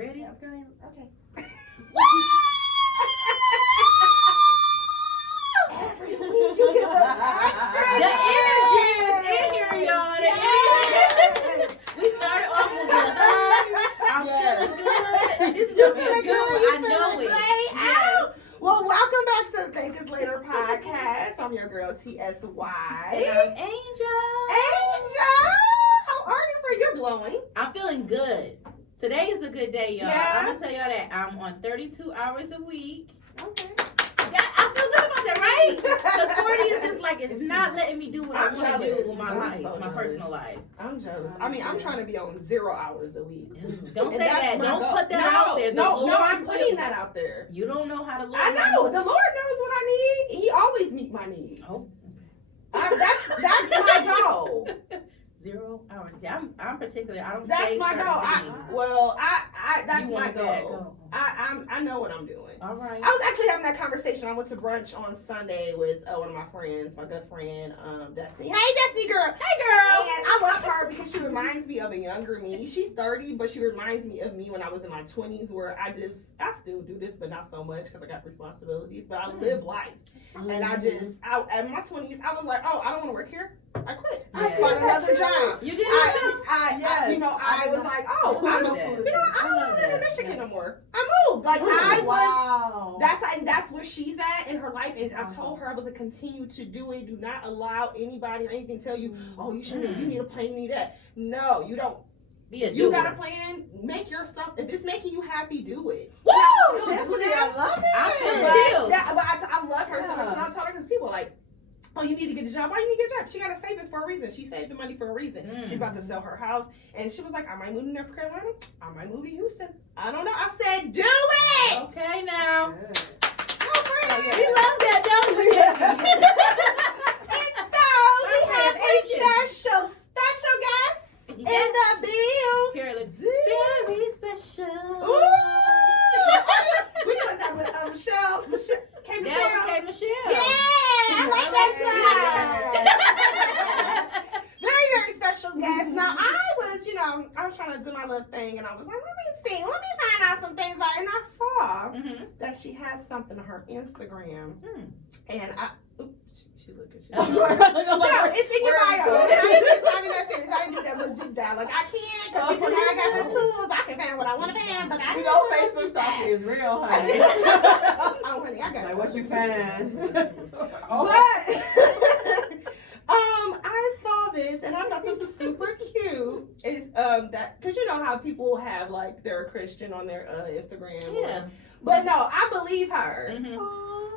ready? I'm going. Okay. Every week you give us extra. The energy is in here, y'all. The energy. We started off with the hugs. I'm feeling good. This is gonna be a good one. I know it. Yes. Well, welcome back to the Think Is Later podcast. I'm your girl TSY. And I'm Angel. Angel, how are you? You're glowing. I'm feeling good. Today is a good day, y'all. Yeah. I'm gonna tell y'all that I'm on 32 hours a week. Okay. I feel good about that, right? Because 40 is just like, it's not letting me do what I I'm want to do jealous. with my I'm life, so my jealous. personal life. I'm jealous. I mean, I'm trying to be on 0 hours a week. Don't say And that's that. my Don't goal. put that No, out there. The No, Lord I'm will. putting that out there. You don't know how the Lord I know. The Lord knows what I need. He always meets my needs. Oh. That's my goal. 0 hours. Yeah, I'm particular. I don't That's say my certain goal. That's You my want that goal. goal. I know what I'm doing. All right. I was actually having that conversation. I went to brunch on Sunday with one of my friends, my good friend, Destiny. Hey, Destiny girl. Hey, girl. And I love her because she reminds me of a younger me. She's 30, but she reminds me of me when I was in my 20s, where I still do this, but not so much because I got responsibilities. But I live life, and at my 20s, I was like, oh, I don't want to work here. I quit. Yeah. I found another job. You did that? I was like, oh, I don't that. want to live in Michigan no more. I moved. Like that's where she's at in her life. Is I told her I was to continue to do it. Do not allow anybody or anything tell you, oh, you shouldn't. You need a plan. You need that. No, you don't. Be a You doer. got a plan. Make your stuff. If it's making you happy, do it. Woo! Tiffany, I love it. I feel But, chills. I love her so much. And I told her because people are like, oh, you need to get a job. Why you need to get a job? She got a savings for a reason. She saved the money for a reason. She's about to sell her house. And she was like, I might move to North Carolina. I might move to Houston. I don't know. I said, do it. Okay, now. Go for it. We love that, don't we? And so we have a special guest in the bill. Here, let's very special. Ooh. We doing that with Michelle. K. Michelle. That was K. Michelle. Yeah, I like that song. Very, very special guest. Now, I was trying to do my little thing, and I was like, let me find out some things about it. And I saw that she has something on her Instagram, and she looked at you. No, it's in your bio. It's not even that serious. I didn't do that little deep dive. Like, I can't, because people now I got the tools. I can find what I want to find, but I You didn't know do Facebook deep stalking dive. is real, honey. Oh, honey, I got Like it. what you find. But I saw this and I thought this was super cute. It's that because you know how people have like they're a Christian on their Instagram. Yeah. But no, I believe her. Mm-hmm.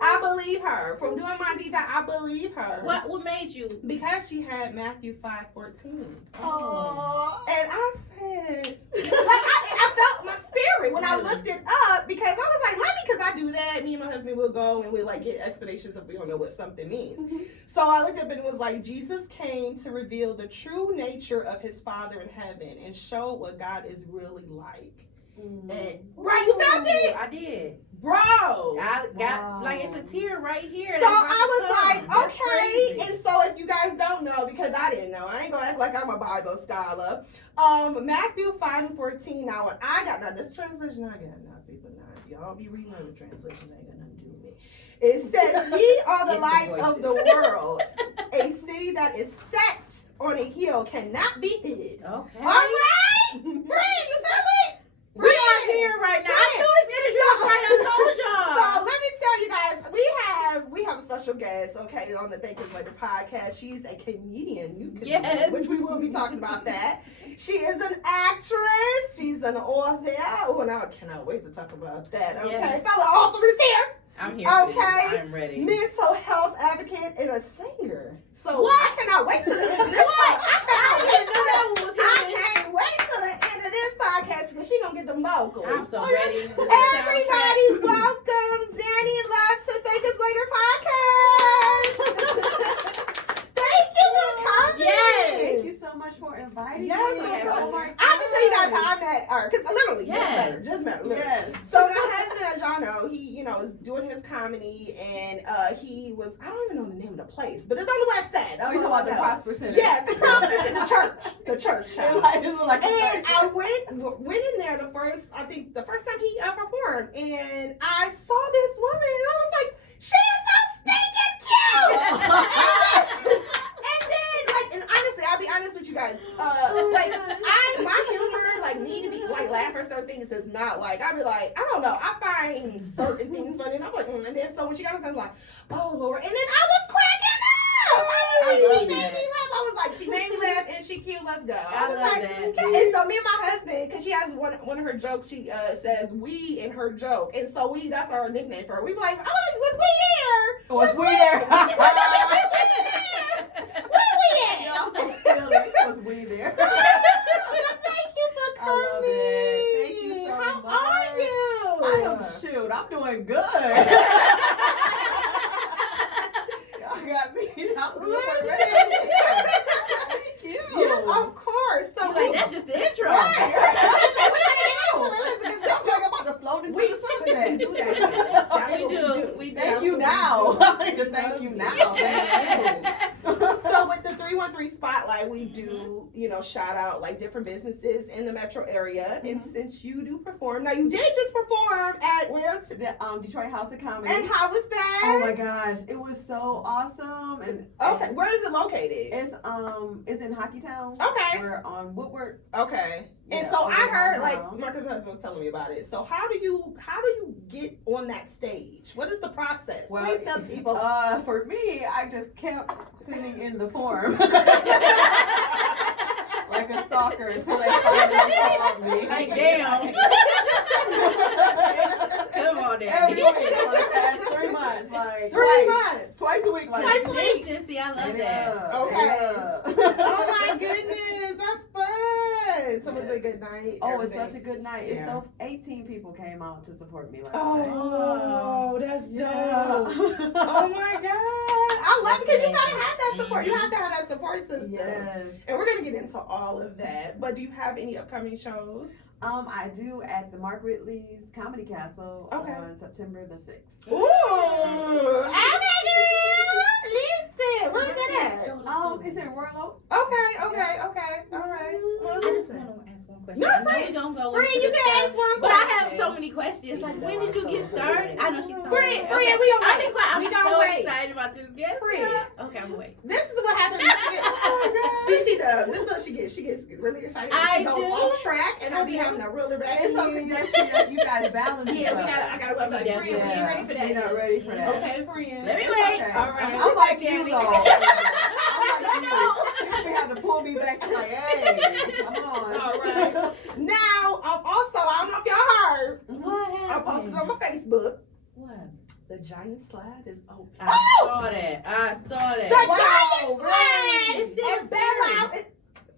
I believe her. From doing my deep dive, I believe her. What made you? Because she had Matthew 5:14. Oh. And I said, like, I felt my spirit when I looked it up because I was like, because I do that. Me and my husband will go and we'll like get explanations if we don't know what something means. So I looked up and it was like, Jesus came to reveal the true nature of his Father in heaven and show what God is really like. And, Right, you found it? I did. Bro. I got like it's a tear right here. So I was like, That's okay. crazy. And so if you guys don't know, because I didn't know, I ain't gonna act like I'm a Bible scholar. Matthew 5:14. Now this translation I got now, people. Now if y'all be reading other translations, ain't got nothing to do with me. It says, "Ye are the It's the light of the voices. world. A city that is set on a hill cannot be hid." Okay. All right, Bree, you feel it? We are here right now. I knew this energy was right. I told y'all. So let me tell you guys, we have a special guest, okay, on the Think Is Later podcast. She's a comedian, Yes. which we will be talking about that. She is an actress. She's an author. Oh, and I cannot wait to talk about that. Okay, Yes. fellow authors here. I'm here. For Okay. this. I'm ready. Mental health advocate and a singer. So What? I cannot wait to the end of this. What? I cannot I wait didn't know that one was I hidden. can't wait to the end of this podcast because she gonna get the vocals. I'm so Okay? ready. Everybody, welcome Danny Lux to Think Us Later podcast. Thank you for coming. Yes. Thank you so much for inviting Yes, me. okay. Oh my God. I have to tell you guys how I met her, because literally, Yes. just met her, literally. Yes. So my husband, as y'all know, he, is doing his comedy, and he was, I don't even know the name of the place, but it's on the west side. Oh, That's you all talking I about the know. Prosper Center? Yeah, the Prosper Center, the church. It child. looked like a And church. I went in there the first time he performed, and I saw this woman, and I was like, she is so stinking cute. And honestly, I'll be honest with you guys. My humor, like me to be like laugh at certain things is not like I be like I don't know. I find certain things funny, and I'm like, and then so when she got us, I was like, oh Lord, and then I was cracking up. She made me laugh. I was like, she made me laugh, and she cute. Let's go. I was love like, that. okay. And so me and my husband, because she has one of her jokes, she says we in her joke, and so that's our nickname for her. We be like, I was like, was we here? Was we there? Where we at? Y'all so silly. Was we there? Thank you for I love coming. it. Thank you so How much. are you? I am shoot. I'm doing good. Y'all got me. I'm good for Listen. Thank you. Yes, of course. So You like, that's just the intro. I'm about to float into the sunset. We do that. That's We what do. We do. Thank That's you what we now. do. I need to thank you now. Thank you. So with the 313 Spotlight, we do, shout out like different businesses in the metro area. And since you do perform, now you did just perform at where? The Detroit House of Comedy. And how was that? Oh my gosh, it was so awesome. And Okay, where is it located? it's in Hockeytown. Okay. We're on Woodward. Okay. And Yeah, so over I heard downtown. my cousin was telling me about it. So how do you get on that stage? What is the process? Well, Please tell people. For me, I just kept sitting in the form. Like a stalker until they finally called me. Like, damn. Come on, Every Daddy. week for the past 3 months. Like 3 months. Twice a week. Like Twice a week. Consistency, I love It that. is. Okay. Oh my goodness, that's fun. So was it a good night? Oh, it's Everything? such a good night. Yeah. It's so 18 people came out to support me last night. Oh, that's dope. Yeah. Oh my god. I love it because you gotta have that support. You have to have that support system. Yes. And we're gonna get into all of that. But do you have any upcoming shows? I do at the Mark Whitley's Comedy Castle Okay. on September the 6th. Ooh. Okay, girl. Listen, where's that at? It's in Royal Oak. Okay. All right. Well, I just listen. want to ask one question. No, I know Fred. we're going to go Fred, into you the can stuff, ask one but I have question. so many questions. Like, when did you get started? I know she told me. Fred, Okay. we gonna I'll wait. be quiet. I'm We so gonna wait. excited about this guest. Fred. Okay, I'm going to wait. This is what happens. This is what she gets. She gets really excited. I She goes do. off track, and I'll be Okay. having a really bad It's so year. congested. You guys balance each Yeah, other. I gotta rub like You friend. We ain't definitely- ready for that. You're not yet. ready for that. Okay, friend. Let me It's wait. okay. All right. I'm like you Danny. though. I'm like you. You have to pull me back. Like, hey, come on. All right. Now, also, I don't know if y'all heard. What I happened? posted on my Facebook. What? The giant slide is open. I saw that. I saw The that. giant Wow, slide. It still at looks Belle scary. Isle.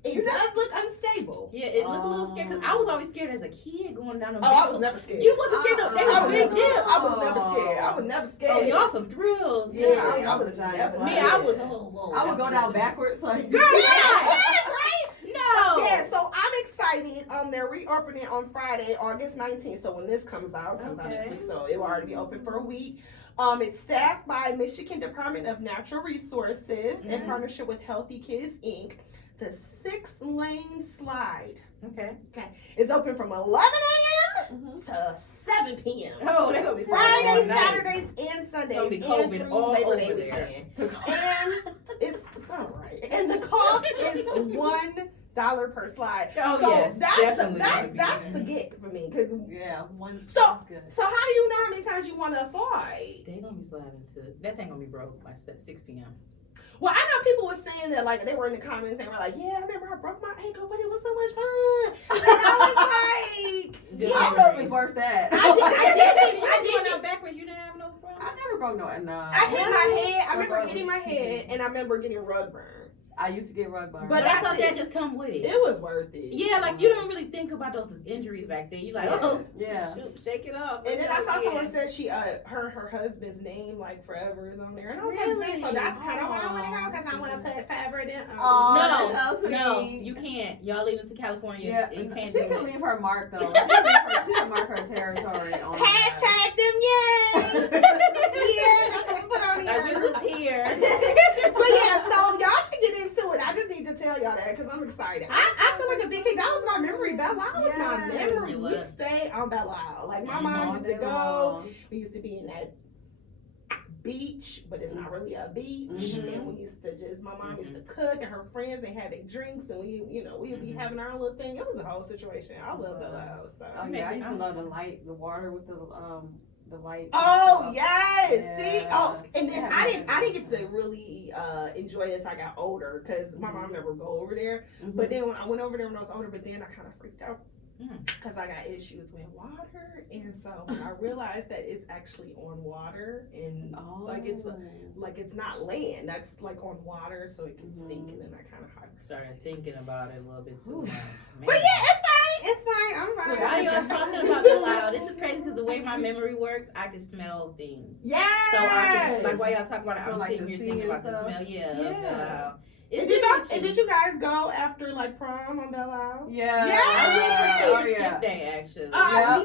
It does look unstable. Yeah, it looked a little scary because I was always scared as a kid going down the Oh, I was never scared. You wasn't scared though. That was I a was big never- deal. I was never scared. I was never scared. Oh, y'all some thrills. Yeah, I was a giant never slide. Me, I was. Oh, whoa. I would go down backwards. Like, Girl, Yes, yeah. yes, right? No. Yeah, so I'm excited. They're reopening on Friday, August 19th. So when this comes out next week. So it will already be open for a week. It's staffed by Michigan Department of Natural Resources in partnership with Healthy Kids Inc. The 6-lane slide Okay. is open from 11 a.m. to 7 p.m. Oh, they're gonna be Fridays, all night. Saturdays, and Sundays. gonna be and COVID through all Labor over Day there. weekend. And it's all right. And the cost is $1 per slide. Oh, So yes. that's definitely. that's the get for me. Cause yeah, one. So- that's good. so how do you know how many times you want to slide? They gonna be sliding to that thing gonna be broke by 6 p.m. Well, I know people were saying that like they were in the comments and were like, yeah, I remember I broke my ankle, but it was so much fun. And I was like, Good I don't know if it's worth that. I did. backwards. You didn't have no problem. I never broke no. I hit my head. I remember Rug hitting burn. my head, and I remember getting rug burn. I used to get rug burn. But I That's thought it. that just come with it. It was worth it. Yeah, like you don't really think about those as injuries back then. You like, oh, yeah. shoot, shake it off. And then I saw Yeah. someone said she her husband's name like forever is on there, and I was Really? like, so that's kind of why I want to go because I want to put forever in. Aw, No, that's so no, sweet. you can't. Y'all leaving to California. Yeah, You can't she do can it. leave her mark though. She can mark her territory on Hashtag them Isle. Like my mom used to go. We used to be in that beach, but it's not really a beach. And we used to my mom used to cook, and her friends, they had their drinks, and we would be having our own little thing. It was a whole situation. I love Belle Isle. So. Oh yeah, I used to love the water with the lights. Oh yes, Yeah. see, and then I didn't get to really enjoy this. I got older because my mom never would go over there. But then when I went over there when I was older, but then I kind of freaked out because I got issues with water, and so when I realized that it's actually on water and like it's not land, that's like on water, so it can sink, and then I kind of started thinking about it a little bit too much. But yeah, it's fine. I'm fine. Why y'all talking about Belle Isle? This is crazy because the way my memory works, I can smell things. Yeah. So I can, like, while y'all talk about it, So, I'm like, sitting the here sea thinking and about the stuff? smell. Yeah, of Belle Isle. And did you guys go after like prom on Belle Isle? Yeah. Yeah. I went for yeah. skip day actually. We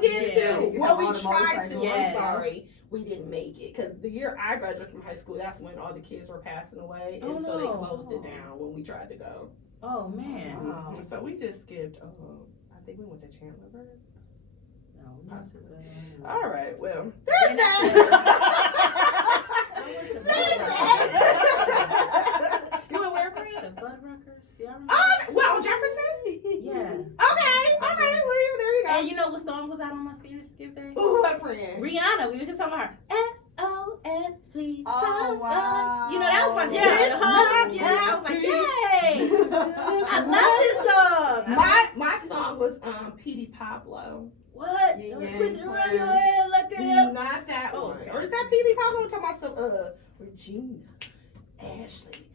did Yeah. too. You Well, have we all the tried to. motorcycles. Yes. I'm sorry, we didn't make it because the year I graduated from high school, that's when all the kids were passing away, and Oh, so they no. closed it down when we tried to go. Oh man. Wow. So we just skipped. I think we went to Chandler. No, Possibly. possibly. All right. Well, Then there's that. There's that. You went where, friend? To Fuddruckers. Y'all remember? Well, Jefferson. Yeah. Okay. All right. Well, there you go. And you know what song was out on my senior skip day? Ooh, what friend? Rihanna. We was just talking about her. SOS, please. Oh, someone. wow. You know, that was my jam. Yes, The whole skip, I was like, yay. I love this song. My song was Petey Pablo. What? Yeah, Twist it yeah. around your head like that. Not that Oh, one. okay. Or is that Petey Pablo? We're talking about some Regina, Ashley.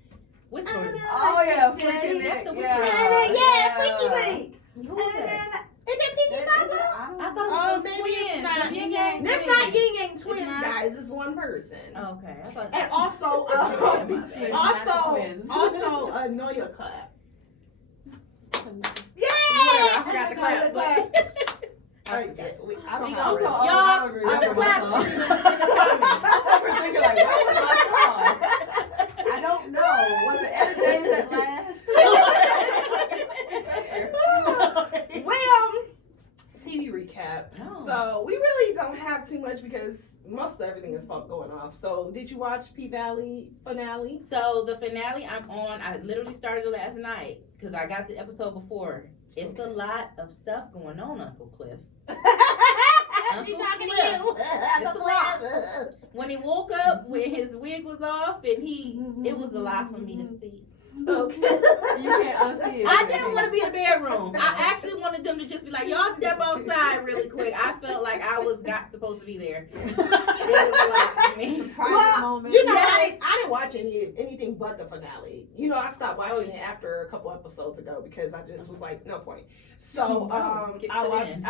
Which I one? know. Oh yeah, freaking That's the yeah. Freaky Link. Who was that? Is that Petey Pablo? I thought it Oh, was maybe twins. it's not. The Yin Yang This twins. not Yin Yang twins, not? guys. It's one person. Oh, okay. I thought And also, Twins, not twins. also, Know Your Clap. Yeah. Whatever, I forgot the clap. Know Your But I forget. We We have gonna- it. Y'all, put put the claps in the comments. I'm thinking like, what was my song? I don't know. Was it Etta James at last? Well, TV recap. Oh. So we really don't have too much because most of everything is going off. So did you watch P-Valley finale? So the finale I'm on, I literally started it last night because I got the episode before. It's a lot of stuff going on, Uncle Cliff. She's Uncle talking Cliff. to you. It's a lot. When he woke up, when his wig was off, and it was a lot for me to see. Okay. You can't unsee it. I didn't want to be in the bedroom. I actually wanted them to just be like, y'all step outside really quick. I felt like I was not supposed to be there. It was a lot for me. Private moment. You know, Yes. I didn't watch anything but the finale. You know, I stopped watching it after a couple episodes ago because I just was like, no point. So skip I to the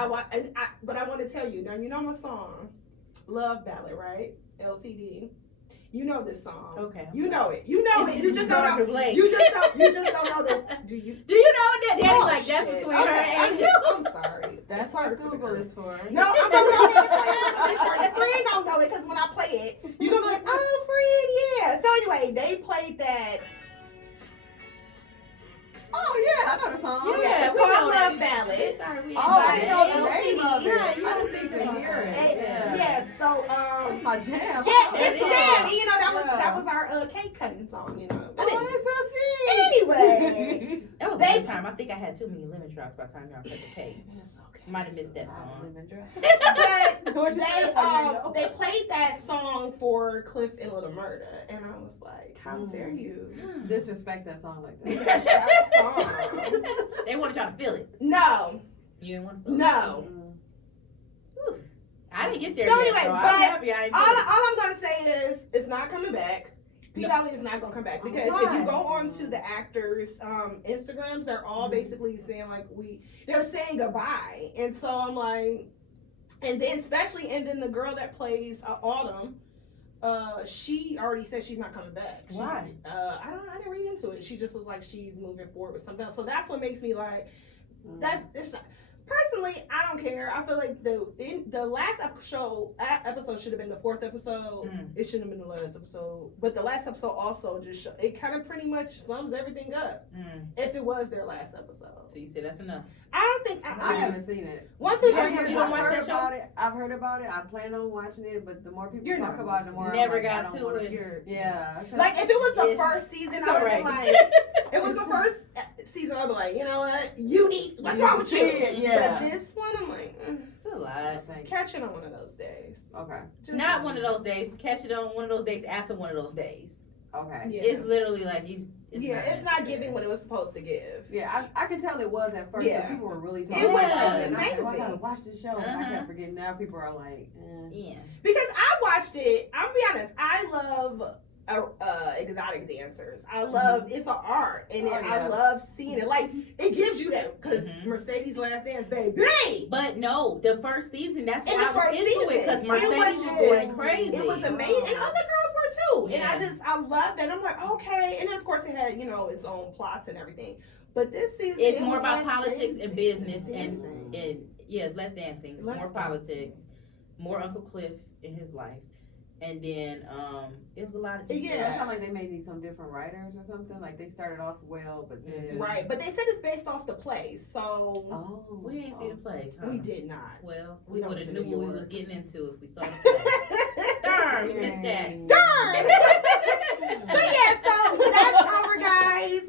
watched. end. But I want to tell you now. You know my song, Love Ballad, right? LTD. You know this song. Okay. You know it. You know it. You just don't know. Blake. You just don't know that. Do you? Do you know that Daddy Oh, like that's shit. between Okay, her and Angel? I'm sorry. That's what Google is for. No, I'm gonna tell you. Friend don't know it because when I play it, you're gonna be like, oh, friend, yeah. So anyway, they played that. Oh yeah, I know the song. Yeah, it's we called know that. Love Ballad. Sorry, we Oh, ain't I got didn't know it. the name of it. Yeah, I just need to hear it. Yeah. So That's my jam. yeah, It it's is. damn. You know that Yeah. was our cake cutting song. You know. Oh, that's so sweet. Anyway, That was a good time. I think I had too many lemon drops by the time y'all cut the cake. it's okay. Might have missed that song. But they played that song for Cliff and Little Murda, and I was like, how dare you? Disrespect that song like that. That song. They wanted y'all to feel it. No, You didn't want to feel it? no. Whew. I didn't get there So yet, anyway, so but I'm happy I ain't All feel it. I'm gonna say is it's not coming back. P-Valley is not gonna come back because if you go on to the actors' Instagrams, they're all basically saying like they're saying goodbye, and so I'm like, and then the girl that plays Autumn, she already said she's not coming back. Why? I didn't read into it. She just was like she's moving forward with something else. So that's what makes me like it's not. Personally, I don't care. I feel like the last episode should have been the 4th episode. It shouldn't have been the last episode. But the last episode also just it kind of pretty much sums everything up. If it was their last episode. So you said that's enough. I don't think I haven't seen it. Once you don't watch that show? I've heard about it. I plan on watching it, but the more people You're talk not about it, the more never I'm like, got I don't to wanna it. hear Yeah. like if it was the Yeah. first season, It's I would alright. be like, it was the first season. I'd be like, you know what? You need. What's wrong with you? Yeah. But this one, I'm like, It's a lot. catch it on one of those days. Okay. Just- Not one of those days. Catch it on one of those days after one of those days. Okay. Yeah. It's literally like It's not giving what it was supposed to give. Yeah, I can tell it was at first. Yeah. Yeah. People were really talking It was about it. And I amazing. said, oh, I gotta watch this show. And I Uh-huh. kept forgetting. Now people are like, Yeah. Because I watched it. I'll be honest. I love exotic dancers. I love it's an art, and Oh, I yeah. love seeing it. Like it gives you that because Mhm. Mercedes Last Dance, baby. But no, the first season, that's In why I the was first into it, season, because it Mercedes was was just- going crazy. It was amazing, and other girls were too. Yeah. And I love that. I'm like, okay. And then of course it had its own plots and everything. But this season, It's it more was about less politics dancing. and business Dancing. and yes, less dancing, Less more dancing. politics, more Uncle Cliff in his life, and then it was a lot of just Yeah. It sounded like they may need some different writers or something. Like they started off well, but then Right, but they said it's based off the play, so Oh, We ain't see the play. Huh? we did not. Well, We we don't would have do knew New what we York. was getting into if we saw the play. Darn, we missed that. Darn! But yeah, so that's our guys.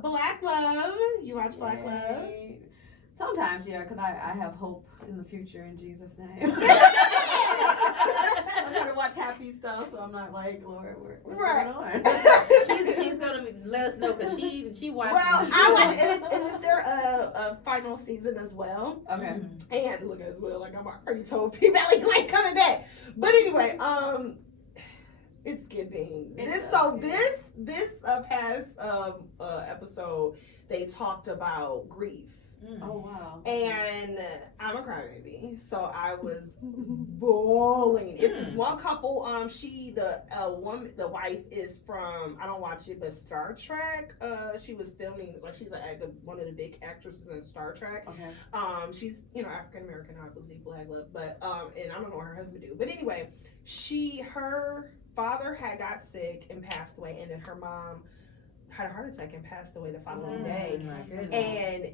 Black Love. You watch Black Love? Sometimes, yeah, because I have hope in the future in Jesus' name. I'm trying to watch happy stuff, so I'm not like, Lord, what's Right. going on? She's gonna let us know because she watched. Well, I watched it. And it's their a final season as well. Okay. And look as well, like I'm already told people like coming back. But anyway, it's giving. This past episode they talked about grief. Oh, wow. And I'm a crybaby, so I was bawling. It's this one couple. The wife is from, I don't watch it, but Star Trek. She was filming, like she's one of the big actresses in Star Trek. Okay. She's African American, obviously Black Love, but and I don't know what her husband do. But anyway, her father had got sick and passed away, and then her mom had a heart attack and passed away the following day.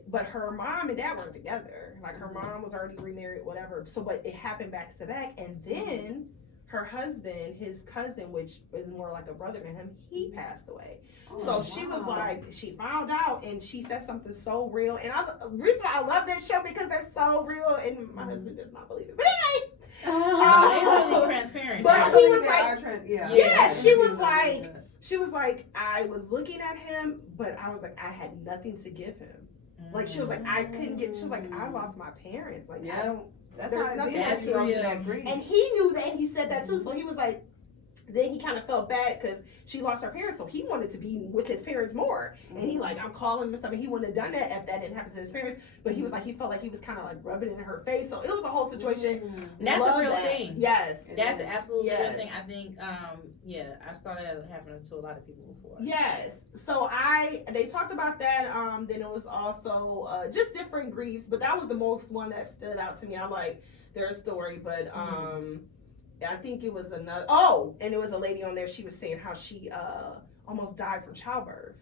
But her mom and dad weren't together. Like her mom was already remarried, whatever. So, but it happened back to back, and then her husband, his cousin, which is more like a brother to him, he passed away. So she was like, she found out, and she said something so real. And the reason why I love that show because they're so real, and my husband does not believe it. But anyway. They're really transparent. But he was Yeah, she was like, I was looking at him, but I was like, I had nothing to give him. Like, she was like, I couldn't get, she was like, I lost my parents. Like, I don't, That's there's how nothing it I is. can real. That grief. And he knew that, and he said that too. So he was like, then he kind of felt bad because she lost her parents, so he wanted to be with his parents more. And he like, I'm calling him and stuff, and he wouldn't have done that if that didn't happen to his parents. But he was like, he felt like he was kind of like rubbing it in her face. So it was a whole situation. That's Love a real that. thing. Yes. That's absolutely Yes. real thing. I think, I saw that happening to a lot of people before. Yes. So they talked about that. Then it was also just different griefs, but that was the most one that stood out to me. I like their story, but I think it was another. Oh, and it was a lady on there. She was saying how she almost died from childbirth.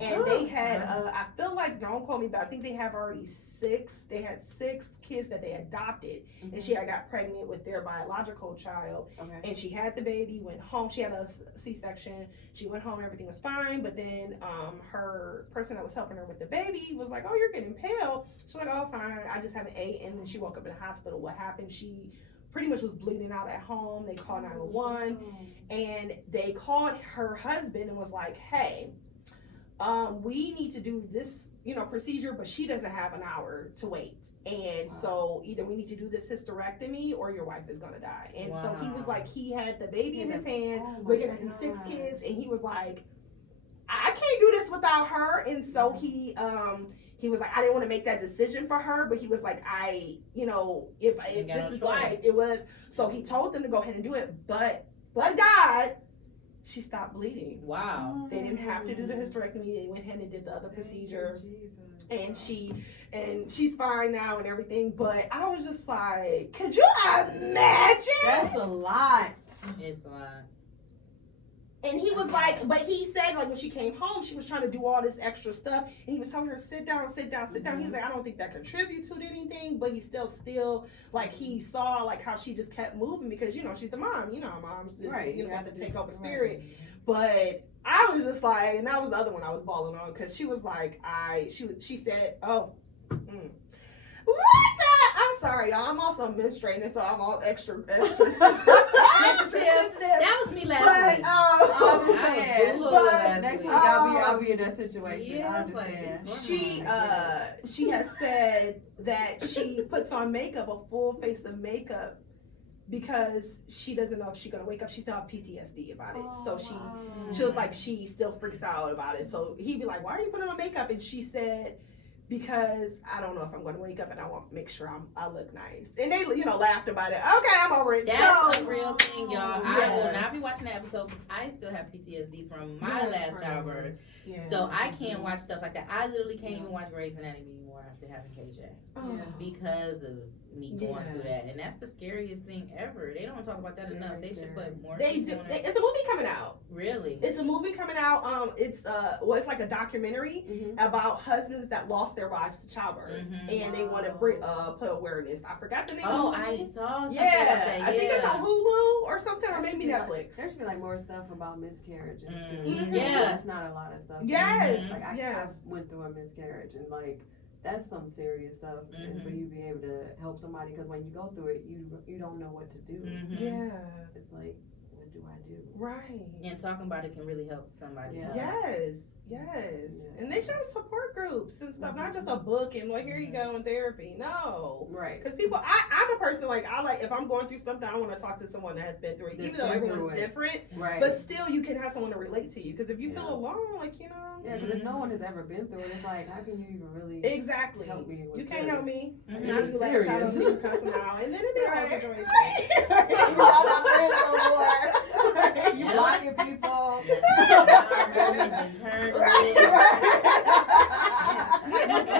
And they had, I feel like, don't quote me, but I think they have already 6. They had 6 kids that they adopted. And she had got pregnant with their biological child. Okay. And she had the baby, went home. She had a C-section. She went home, everything was fine. But then her person that was helping her with the baby was like, oh, you're getting pale. She's like, oh, fine. I just haven't ate. And then she woke up in the hospital. What happened? She pretty much was bleeding out at home. They called 911. And they called her husband and was like, hey, we need to do this, procedure, but she doesn't have an hour to wait. And so either we need to do this hysterectomy or your wife is going to die. And so he was like, he had the baby in his hand, looking at these 6 kids, and he was like, I can't do this without her. And so he was like, I didn't want to make that decision for her, but he was like, if this is life, it was. So he told them to go ahead and do it, but God she stopped bleeding. Wow. They didn't have to do the hysterectomy. They went ahead and did the other procedure. And she's fine now and everything. But I was just like, could you imagine? That's a lot. It's a lot. And he was like, but he said, like, when she came home, she was trying to do all this extra stuff. And he was telling her, sit down, sit down, sit down. He was like, I don't think that contributes to anything. But he still, like, he saw, like, how she just kept moving because, you know, she's the mom. You know, moms just, you know, got to take over spirit. But I was just like, and that was the other one I was balling on because she was like, she said, what the? I'm sorry, y'all. I'm also menstruating, so I'm all extra sensitive. That was me last week. But next week I'll be in that situation. Yeah, I understand. She has said that she puts on makeup, a full face of makeup, because she doesn't know if she's gonna wake up. She still have PTSD about it, so she was like, she still freaks out about it. So he'd be like, "Why are you putting on makeup?" And she said, because I don't know if I'm going to wake up and I want to make sure I look nice. And they, you know, laughed about it. Okay, I'm over it. That's a real thing, y'all. I will not be watching the episode because I still have PTSD from my last childbirth. Yeah. So I can't watch stuff like that. I literally can't even watch Grey's Anatomy anymore after having KJ. Because of me going through that. And that's the scariest thing ever. They don't talk about that enough. They should put more. They do. It's a movie coming out. Really? It's a movie coming out. It's like a documentary about husbands that lost their wives to childbirth, and they want to put awareness. I forgot the name. Oh, I saw something about that. I think it's on Hulu or something, or maybe Netflix. There should be like more stuff about miscarriages too. Yes. It's not a lot of stuff. Yes. Like I went through a miscarriage and like. That's some serious stuff, and for you to be able to help somebody, because when you go through it, you don't know what to do. Yeah, it's like, what do I do? Right. And talking about it can really help somebody. Yes. And they should have support groups and stuff, not just a book and like, here you go in therapy. No. Right. Because people, I'm a person like, I like, if I'm going through something, I want to talk to someone that has been through it, even though everyone's different. Right. But still, you can have someone to relate to you. Because if you feel alone, like, you know. Yeah, because if no one has ever been through it, it's like, how can you even really help me with You can't help me. And then you serious. Out on me and cuss them out. And then it'd be a whole situation. You blocking people.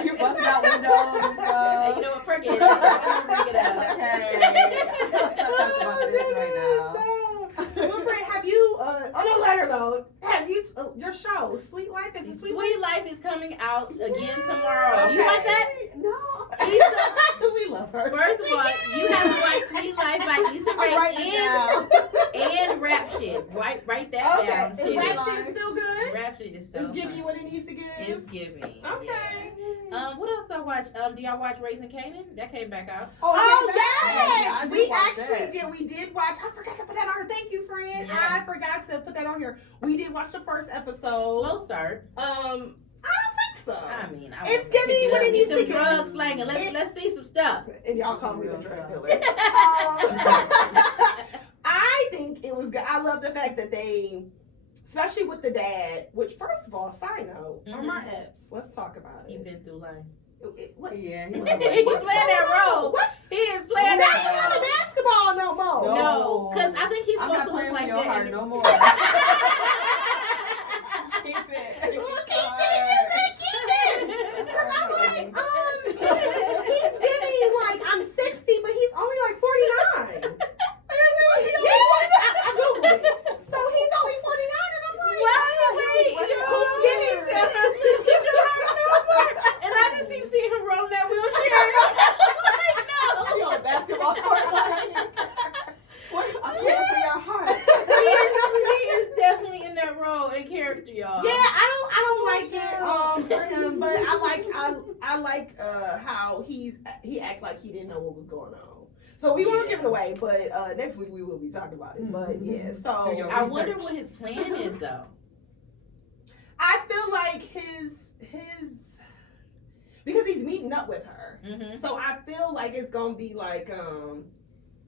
You busting out windows and stuff. You know what? Forget it. I'm gonna bring it up. Okay. Let's talk about this right now. Well, Fred, have you, on a lighter note, have you, your show, Sweet Life, is it Sweet Life is coming out again tomorrow. Okay. You watch that? No. We love her. First of all, you have to watch Sweet Life by Issa Rae and Rap Shit. Write that down too. Is Rap Shit still good? Rap Shit is so It's giving you what it needs to give? It's giving. Okay. Yeah. What else I watch? Do y'all watch Raising Kanan? That came back out. Oh yes! We actually did. We did watch. I forgot to put that on here. Thank you, friend. Yes. I forgot to put that on here. We did watch the first episode. Slow start. I don't think so. I mean, it's giving you what it needs to give. Drug slanging. Let's see some stuff. And y'all call me the drug dealer. I think it was good. I love the fact that they, especially with the dad, which first of all, side note, on my ex, let's talk about it. He been through life. What? Yeah, he's playing that role. What? He is playing that role. Not basketball no more. No, because I think he's supposed to look like your that. Heart no more. Keep it. Keep it. Because I'm like, he's giving like I'm 60, but he's only like 49. I googled it. So he's only 49, and I'm like, wait, who's giving and I just keep seeing him rolling that wheelchair. I'm like, no. You're on a basketball court. I'm here for your heart. He is definitely in that role and character, y'all. Yeah, I don't like it for him, but I like how he act like he didn't know what was going on. So we won't give it away, but next week we will be talking about it. But yeah, so I wonder what his plan is though. I feel like his because he's meeting up with her. So I feel like it's gonna be like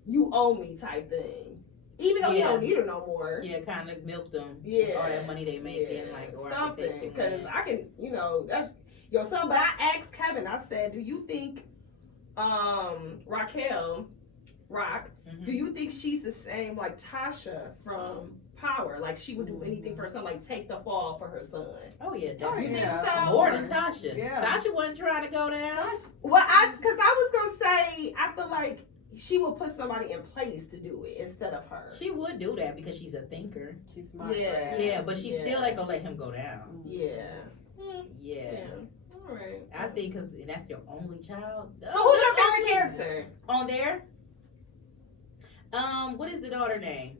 you owe me type thing. Even though he don't need her no more. Yeah, kind of milk them. Yeah. All that money they make and like or something. Because I can, that's your son. But I asked Kevin, I said, do you think Raquel Rock, do you think she's the same like Tasha from Power? Like she would do anything for her son, like take the fall for her son. Oh yeah, You definitely. think Yeah. so? More than Tasha. Yeah. Tasha wasn't trying to go down. Well, because I was gonna say, I feel like she will put somebody in place to do it instead of her. She would do that because she's a thinker. She's smart. Yeah. right? Yeah, but she still ain't gonna let him go down. Yeah. Yeah. All right. I think because that's your only child. So who's your favorite character? On there? What is the daughter name?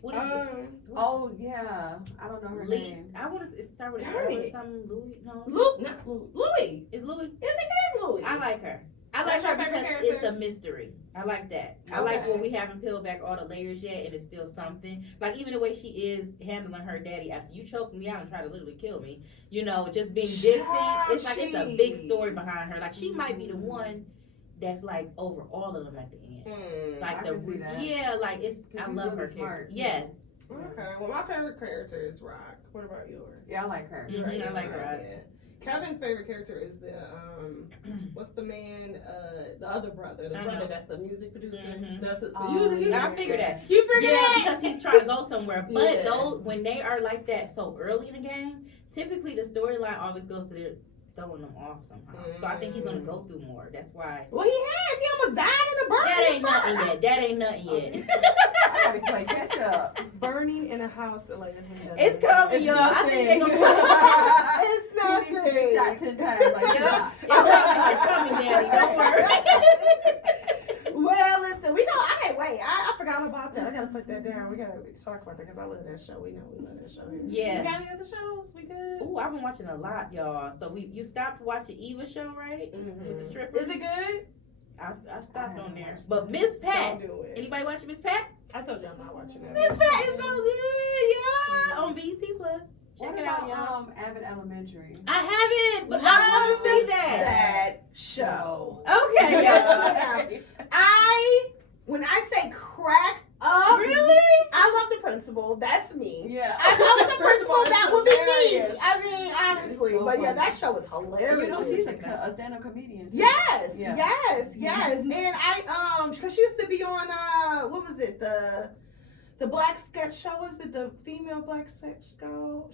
What is Oh yeah, I don't know her Lee? name. I want to start with Darn it. something Louis. No, Not Louis. Is Louis? I think it is Louis. I like her. I That's like her your favorite because character? it's a mystery. I like that. I like Okay. when we haven't peeled back all the layers yet, and it's still something. Like even the way she is handling her daddy after you choked me out and tried to literally kill me. You know, just being distant. It's like it's a big story behind her. Like she might be the one that's like over all of them at the end. Like I the can see that. yeah, like it's. 'Cause I she's love really her smart, character. too. Yes. Okay. Well, my favorite character is Rock. What about yours? Yeah, I like her. Mhm, I like Rock. Rock. Yeah. Kevin's favorite character is the what's the man? The other brother, the I brother know. that's the music producer. Mhm. That's his. Oh, you, yeah. I figured that. You figured Yeah, that? because he's trying to go somewhere. But Yeah. though, when they are like that so early in the game, typically the storyline always goes to their throwing them off somehow. So I think he's gonna go through more. That's why. Well, he has. He almost died in a burning. That ain't nothing yet. That ain't nothing yet. I gotta play catch up. Burning in a house, ladies and gentlemen. It's coming, It's y'all. I think they're nothing. gonna. It's He needs to get shot nothing. 10 times. Like, Yeah, it's coming, Daddy. Don't worry. Well, listen, we know. I can't wait. I forgot about that. I gotta put that down. We gotta talk about that because I love that show. We know we love that show. Yeah. You got any other shows? We good? Ooh, I've been watching a lot, y'all. So you stopped watching Eva show, right? With the strippers. Is it good? I stopped I on haven't there. watched But Miss Pat. Don't do it. Anybody watching Miss Pat? I told you I'm not watching that. Miss Pat is so good, yeah. On BET Plus. Check what it out, about, y'all. Abbott Elementary? I haven't, but I want to see that. That show. Okay. Yes. When I say crack up, Really? I love the principal. That's me. Yeah. I love the principal. That would be me. hilarious. I mean, honestly, so but yeah, funny. that show is hilarious. You know, she's a stand-up comedian. Too. Yes, Yeah. yes. And I because she used to be on what was it, the black sketch show? Was it the female black sketch show?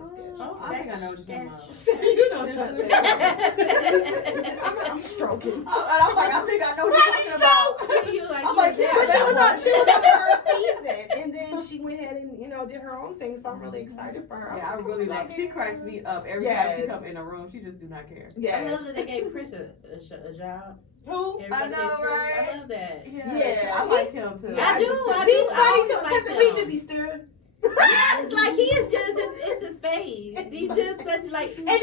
Oh, I think I know what you're talking about. You know what I'm saying. I'm stroking. And I'm like, I think I know what you're talking about. You like, I'm like, yeah, But she that was one. on the first season, and then she went ahead and did her own thing. So I'm really excited for her. Yeah, I really like. She cracks me up every time she comes in a room. She just do not care. I Yes. love that they gave Chris a job. Who? Everybody know, gave Chris- right? I love that. Yeah. I like him too. I do, too. I He's do. funny always too, like because him. we just be staring. Yes, like he is just it's his face. He just such like. And then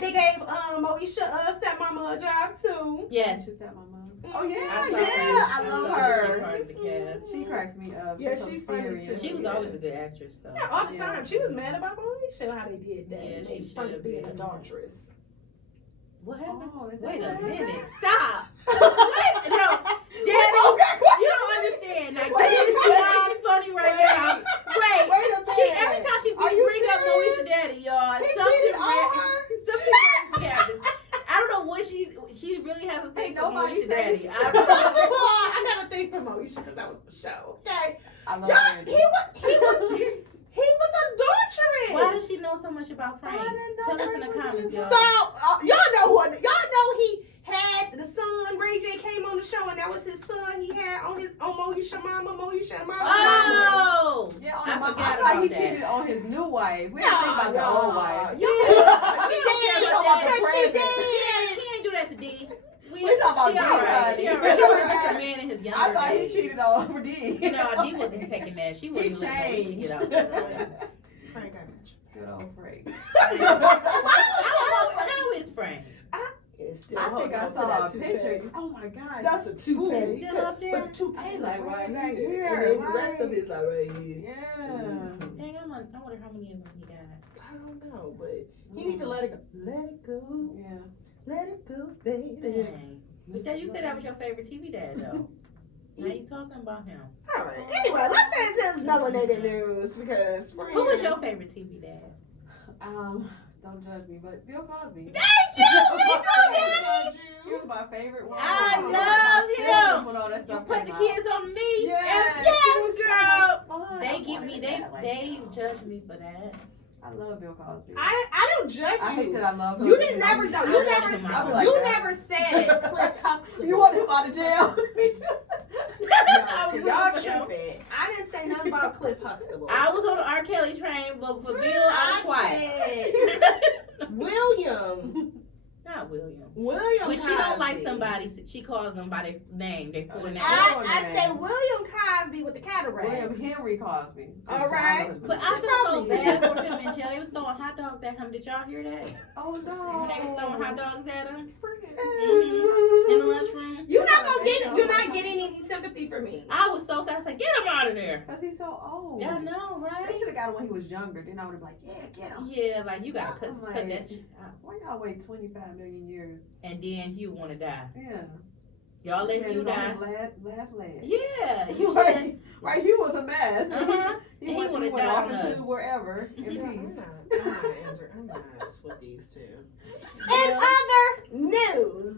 they gave Moesha stepmama a job too. Yes. She's that my mom. Oh yeah, I saw yeah, her. I love saw her. She her. part of the cast. She cracks me up. Yeah, she's so she's funny, serious. too. She was always a good actress though. Yeah, all the Yeah. time. She was mad about Moesha how they did that. Yeah, and she they fun of should being be. a adulteress. What happened? Oh, is that Wait a what happened? minute. Stop. Wait, no, Daddy, you don't understand. Like this is beyond funny right now. Wait. Wait a minute. She every time she Are you bring up serious? Moesha Daddy, y'all, He something cheated on her? something crazy happens. I don't know what she really has a thing Ain't for nobody Moesha safe. Daddy. I really I got a thing for Moesha because that was the show. Okay. I love Yeah, her. he was adulterous. Why does she know so much about Frank? I didn't know Tell us in Frank the was comments, in y'all. So y'all know he had the son. Ray J came on the show and that was his son. He had on Moesha mama, Moesha mama. Oh! Yeah, on I the mom. forgot I thought he about that. cheated on his new wife. We didn't think about the old wife. Yeah, She she don't care did. about that. Yes, she He did. ain't do that to D. We talking about she alright. D, She honey. alright. He was a different man in his younger I thought he days. cheated on for D. No, D wasn't taking that. She He wasn't letting Moesha changed. get out. Frank, I got you. Good old Frank. How is Frank? It's still I think I holding saw on a to that picture. toupee. Oh my God. That's a toupee. It's still up there? But the toupee I like like right right here. here, And then the rest of right. it's like right here. Yeah. Dang, I wonder how many of them he got. I don't know, but you need to let it go. Let it go. Yeah. Let it go, baby. Dang. But then you said that was your favorite TV dad, though. Now you talking about him. All right. Anyway, let's get into this melanated news because Who was your favorite TV dad? Don't judge me, but Bill Cosby. Thank you! Me too, Daddy! He was my favorite one. I Oh, love my him. favorite one on that stuff put came the out. kids on the knee. Yes, And it yes, was so girl. much fun. They I give wanted me that, like, they no. judge me for that. I love Bill Cosby. I don't judge I hate you. that I love him. You didn't never know. You I never love him. said. I'll be like You that. never said Cliff Huxtable. You want him out of jail? Me too. I No, was see, y'all rooting for him. tripping. I didn't say nothing about Cliff Huxtable. I was on the R. Kelly train, but for Bill, I was quiet. said William. Not William. William. When she don't like Cosby. somebody, she calls them by their name, their full name. I say William Cosby with the cataract. William Henry Cosby. All right. But I feel so bad for him in jail. They was throwing hot dogs at him. Did y'all hear that? Oh no. When they was throwing hot dogs at him Mm-hmm. in the lunchroom. You're not getting any sympathy for me. I was so sad. I was like, get him out of there. Cause he's so old. Yeah, I know, They right? should have got him when he was younger. Then I would have been like, yeah, get him. Yeah, like you gotta I'm cut like, that shit out. Why y'all wait 25 million years? And then Hugh wanna die. Yeah. Y'all let He Hugh was on die. his last leg. Yeah, you should. Right, right. He was a mess. Uh-huh. He And he went, wanna he went die off on into us. wherever in I'm peace. not, Andrew. I'm not with these two. Yeah. In other news,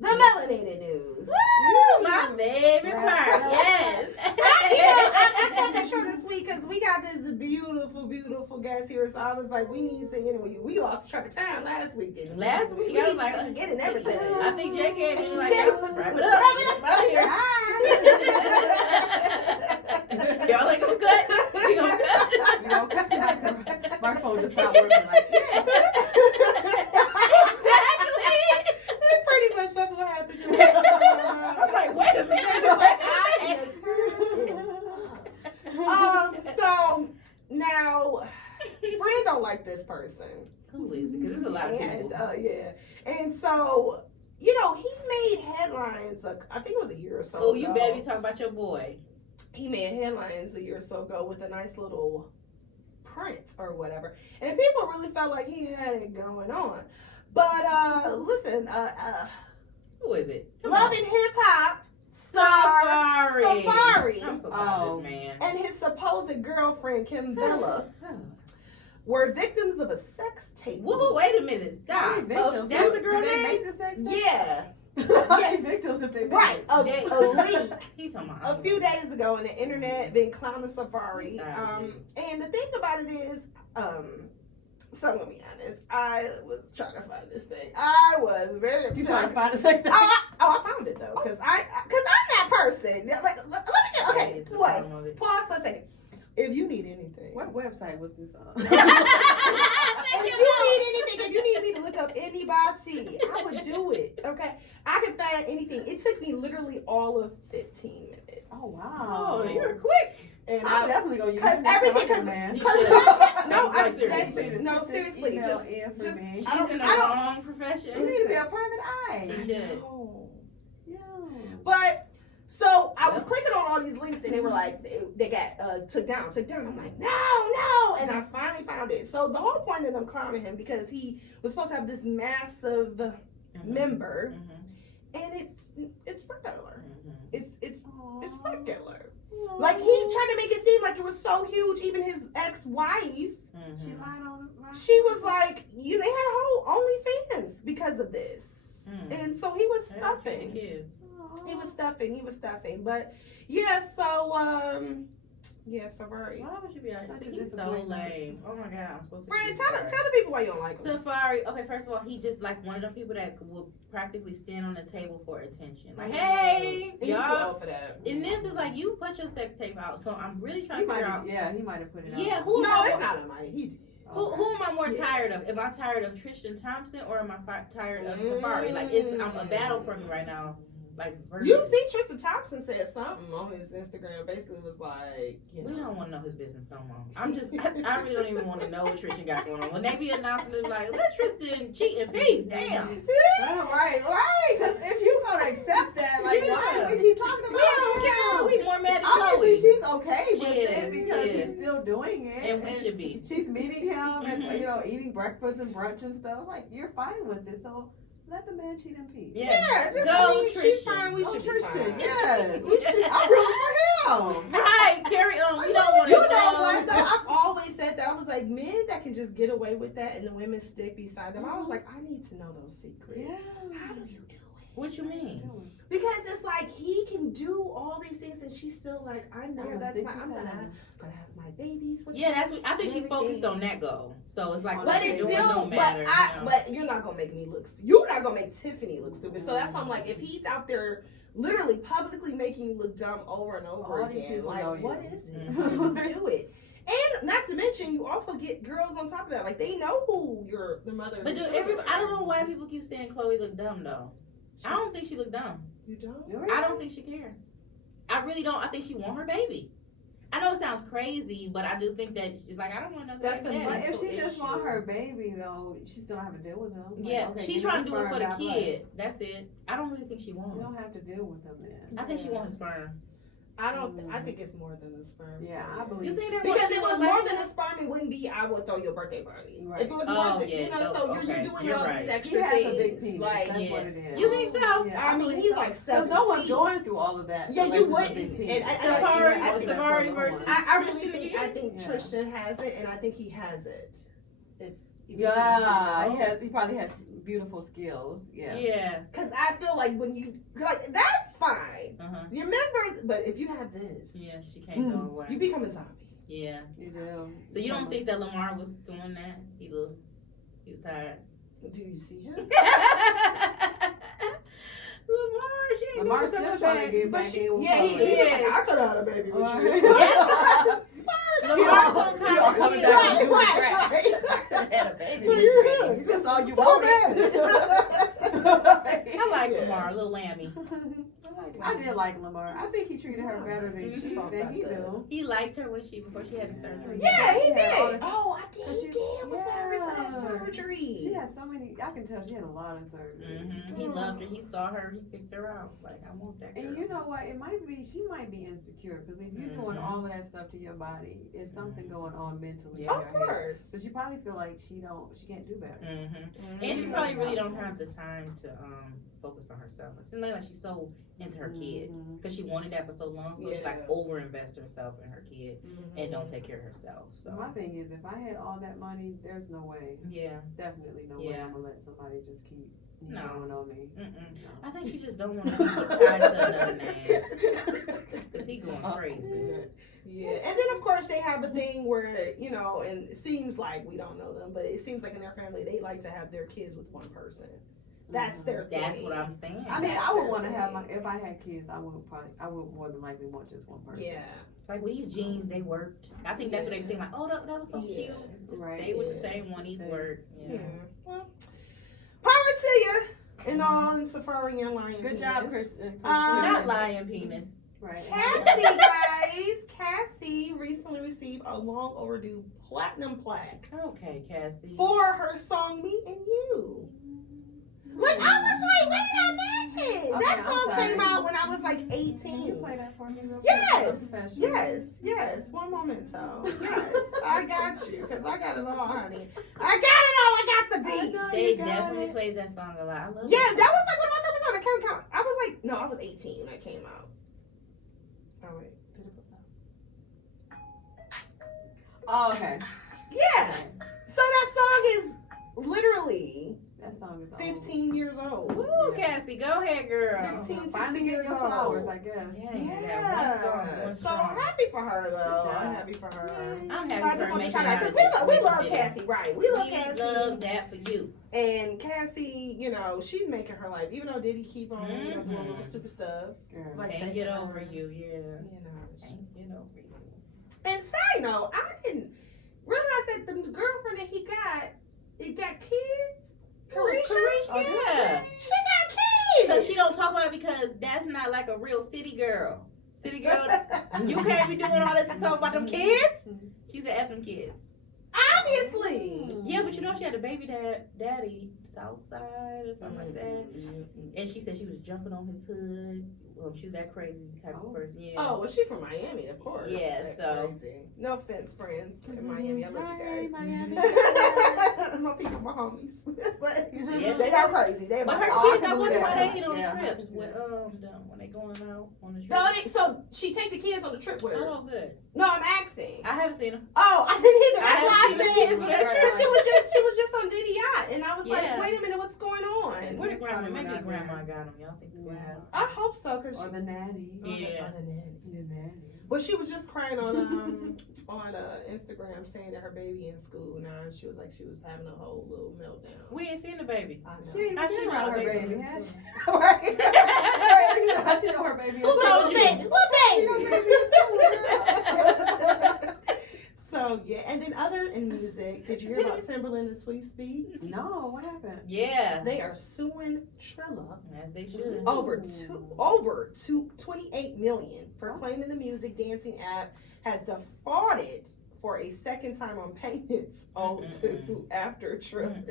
the melanated news. Woo, my favorite part. Yes. I kept it short and sweet because we got this beautiful, beautiful guest here. So I was like, we need to interview you. We lost track of time last week. Didn't we? Last week, we I was need like, to get in everything. I think Jay came in like, Yeah. wrap it up. I'm out of here. Y'all like gonna cut? We gonna cut? You know, catch the microphone just stopped working. Like, yeah. Exactly. Pretty much that's what happened. I'm like, wait a minute. So now, friend don't like this person. Who is it? Because there's a lot of And people. yeah, and so you know he made headlines. I think it was a year or so. Oh, you ago. baby talk about your boy. He made headlines a year or so ago with a nice little print or whatever, and people really felt like he had it going on. But listen, Who is it? Come Love on. and Hip Hop Safari. Safari. I'm so tired of this man. and his supposed girlfriend Kim Bella Oh. were victims of a sex tape. Whoa, wait a minute. Stop. Victims. That's the girl Did they name? make the sex tape? Yeah. Yeah. Victims if they made Right, it. a They- leak He talking about a few days ago on the internet been clowning Safari. Sorry. And the thing about it is, so I'm gonna be honest, I was trying to find this thing. I was very upset. You trying to find a sex tape? I found it though, cause I'm that person. Like, let me just okay. It's the Pause. bottom of it. Pause for a second. If you need anything, What website was this on? if you need me to look up anybody, I would do it. Okay, I can find anything. It took me literally all of 15 minutes. Oh wow. Oh, you're quick. And I'm definitely gonna use Cause it next everything, time I cause, get a man. You cause should. no, Like, I'm seriously. no, Put this seriously, email just in for just- me. She's I don't- in the I don't- wrong You profession. need to be a private eye. She should. No. Yeah. But so I was clicking on all these links and they were like they got took down. I'm like no, and I finally found it. So the whole point of them clowning him because he was supposed to have this massive member, and it's regular. It's regular. Like he tried to make it seem like it was so huge. Even his ex-wife, She lied on. she was like, they had a whole OnlyFans because of this, and so he was stuffing. He was stuffing. But yeah, so yeah, Safari. Why would you be honest? Such a He's so disappointment. lame. Oh my god, I'm supposed to. Friend, be tell the people why you don't like him. Safari. Okay, first of all, he just like one of them people that will practically stand on the table for attention. Like, hey, He's too y'all. old for that. And this is like you put your sex tape out, so I'm really trying He to might figure have. out. Yeah, he might have put it out. Yeah, who am No, I? it's not a money. He did. Who am I more Yeah. tired of? Am I tired of Tristan Thompson or am I tired of Safari? Like I'm a battle for me right now. Like versus. You see, Tristan Thompson said something on his Instagram. Basically, was like, We don't want to know his business no more. I'm just, I really don't even want to know what Tristan got going on. When they be announcing it, like, let Tristan cheat in peace. Damn. Right. Because if you gonna accept that, like, why we keep talking We about don't care. We more mad at Obviously, Chloe. she's okay She with is, it because she is. he's still doing it, And we should be. She's meeting him and Mhm. eating breakfast and brunch and stuff. Like, you're fine with it, so let the man cheat in peace. Yeah, just, Go she's Tristan. fine. We Oh, should Tristan, be fine. yes. I'm rooting for him. Right, carry on. We don't want to You know what? Though I've always said that. I was like, men that can just get away with that, and the women stick beside them. I was like, I need to know those secrets. How do you do it? What you mean? Because it's like he can do still like, I'm there. I'm That's my. addicted I'm to gonna him. have my babies. With Yeah, that's what I think she everything. focused on that goal. So it's like, But what But they it's doing still, don't matter. but you're not gonna make me look. You're not gonna make Tiffany look stupid. So that's something like if he's out there literally publicly making you look dumb over and over All these again, people like know you. what is it? Mhm. How do you do it? And not to mention, you also get girls on top of that. Like they know who the mother. But of do the every, children I are. don't know why people keep saying Chloe look dumb though. I don't think she look dumb. You don't. I don't think she care. I really don't. I think she want her baby. I know it sounds crazy, but I do think that she's like, I don't want another That's baby a daddy. But if mental she just issue. want her baby though, she still don't have to deal with them. Like, Yeah, okay, she's give trying me to do it for the sperm, God kid. That's it. I don't really think she bless. wants. You don't have to deal with them then. I think she wants his sperm. I don't. I think it's more than a sperm. Yeah, I believe. You think that Because what if she it was was more like than that? a sperm, it wouldn't be. I would throw your birthday party. Right. If it was Oh, more than, yeah, so okay, you're doing you're all right. these He extra has things. a big penis. Like, That's yeah. what it is. You think so? Yeah, I mean, believe he's so. like 'Cause 7 no one's feet. going through all of that. Yeah, unless you it's a wouldn't. big And penis. I Safari- think that's Safari what- versus I really Tristan think. again? I think Yeah. Tristan has it, and I think he has it. If Yeah, he probably has beautiful skills. Yeah. Yeah. Because I feel like when you like that's fine. Uh-huh. You remember, but if you have this, Yeah, she can't go away. you become a zombie. Yeah. You do. So you don't think that Lamar was doing that? He was tired. Do you see him? Lamar, she ain't Lamar's doing still so trying to bad. get But back she, in with yeah, he Chloe. was like, I could have had a baby with you. Yes. Lamar's on You all coming college. back Yeah. and doing crack. I could have had a baby with you. That's all you wanted. I like Lamar, little Lammy. I did like Lamar. I think he treated her better than Mhm. he do. He liked her before she had the surgery. Yeah, he She had all did. this- Oh, I think But he she- did. Was worried for that yeah. surgery. She had so many. I can tell she had a lot of surgery. Mm-hmm. He loved her. He saw her. He picked her out. Like, I want that girl. And you know what? It might be she might be insecure because if you're doing Mhm. all of that stuff to your body, it's something going on mentally. Yeah. in Of your head. course. So she probably feel like she can't do better. Mm-hmm. And she probably really don't have the time to focus on herself. It seems like she's so into her kid Mhm. because she wanted that for so long. So she like Yeah. overinvest herself in her kid and don't take care of herself. So My thing is, if I had all that money, there's no way, yeah. definitely no way Yeah. I'm gonna let somebody just keep No. going on me. Mm-mm. No. I think she just don't want to be tied to another man because he going crazy. Yeah, and then of course they have a thing where and it seems like we don't know them, but it seems like in their family they like to have their kids with one person. That's their thing. That's what I'm saying. I mean, That's I would their want to have thing. if I had kids, I would more than likely want just one person. Yeah. Like with these jeans, they worked. I think that's what they think. Like, oh, that was so Yeah. cute. Just Right. stay with the Yeah. same one. These Same. work. Yeah. Yeah. Well, power to you and all in Safari and Lion. Good Penis. job, Kristen. Not lion penis. Right. Cassie, guys. Cassie recently received a long overdue platinum plaque Okay, Cassie. for her song "Me and You." Which I was like, wait a minute. Okay, That I'm song sorry. came out when I was like Can you 18. play that for me real quick? Yes, Professional. yes. One moment, so yes, I got you because I got it all, honey. I got it all. I got the I beats. know. They You got definitely it. played that song a lot. I love Yeah, it. that was like one of my favorite songs. I can't count. I was like, no, I was 18 when that came out. Oh wait, did it put that? Oh, okay. Yeah. So that song is literally That song is 15 years old. Woo, Yeah. Cassie, go ahead, girl. 15, Finally 16 getting years your old. flowers, I guess. Yeah, you got one song, one So strong. happy for her though. Good job. I'm happy for her. Yay. I'm So I happy for just her want to making shout it out out of because we love this Cassie, right? We love Cassie. love that for you. And Cassie, she's making her life. Even though Diddy keep on doing little stupid stuff. Girl. Like Can't thank get her. over you, yeah. She's- Can't get over you. And side note, I didn't realize that the girlfriend that he got, it got kids. Carisha, Oh, yeah. she got kids. Because she don't talk about it because that's not like a real city girl. City girl, you can't be doing all this to talk about them kids. She said F them kids. Obviously. Yeah, but she had a baby daddy, Southside or something like that. And she said she was jumping on his hood. She was that crazy type of person. Yeah. Oh, well, she from Miami, of course. Yeah, That's so- crazy. No offense, friends in Miami. I love Hi, you guys. Miami. My people, my homies. But Yeah, they are crazy. They But about her to- kids, I can wonder believe why that. they ain't on Yeah. the trips with them when they going out on the trip. No, so she take the kids on the trip with her. Oh, good. No, I'm asking. I haven't seen them. Oh, I didn't either. I That's why haven't I seen the kids said. on that Because trip. she was just on Diddy Yacht, and I was Yeah. like, wait a minute, what's going on? one. Where the grandma? Probably Maybe the not grandma there. got them. Y'all think the grandma? I hope so, cause Or the nanny. Yeah. The nanny. But she was just crying on Instagram saying that her baby in school now, and she was like she was having a whole little meltdown. We ain't seen the baby. I know. She ain't How even she been know around her her baby baby, in has she? school? Right. Right. How she know her baby? Who told you? Who baby in school? So yeah, and then other in music, did you hear about Timberland and Sweet Speed? No, what happened? Yeah. They are suing Trilla As they should. over 28 million for claiming the music dancing app has defrauded for a second time on payments owed to after Trilla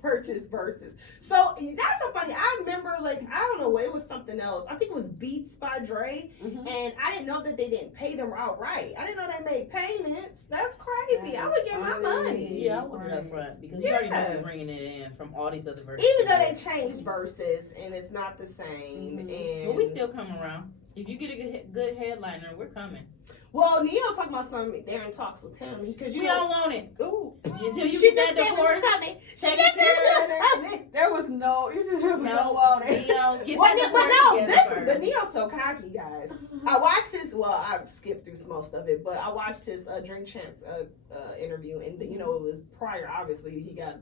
purchase Versus. So that's so funny. I remember, like, I don't know, it was something else. I think it was Beats by Dre, and I didn't know that they didn't pay them outright. I didn't know they made payments. That's crazy. That I is would get my funny. money. Yeah, I want it up front because you already know you're bringing it in from all these other versions. Even though they changed Versus and it's not the same, and But we still come around. If you get a good headliner, we're coming. well, Neo talking about something. They're in talks with him because you We don't want it Ooh. until you She get just that said divorce. what's coming. She Check just it said out. what's coming. There was no, you just have no No, on it. Neo, get Well, that but divorce no, together but first. Neo's so cocky, guys. I watched his. Well, I skipped through most of it, but I watched his Drink Champs interview, and you know it was prior. Obviously, he got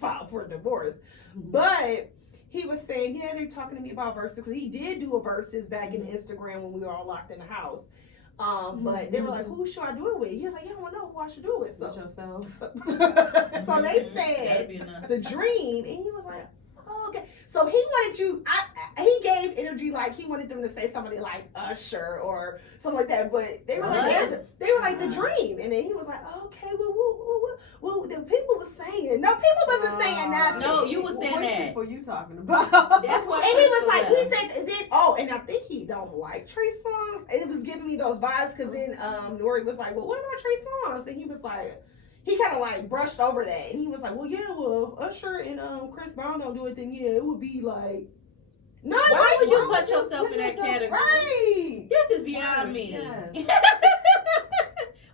filed for divorce, but he was saying, yeah, they're talking to me about Versus because he did do a Versus back in Instagram when we were all locked in the house. But they were like, who should I do it with? He was like, yeah, I don't know who I should do it with. With So, yourself. so they That'd said be enough. the dream, and he was like, oh, okay. So he wanted you. He gave energy like he wanted them to say somebody like Usher or something like that. But they were like, What? yeah, they were like the dream, and then he was like, okay, well, the people was saying, no, people wasn't saying nothing. No, you was saying Which that. people you talking about? That's what. And he was Crystal like, he left. said, then, and I think he don't like Trey Songz. And it was giving me those vibes because then Nori was like, well, what about Trey Songz? And he was like, he kind of like brushed over that. And he was like, well, yeah, well, if Usher and Chris Brown don't do it, then yeah, it would be like, no, Why would you why put yourself in that category? Right. This is beyond me. Yes.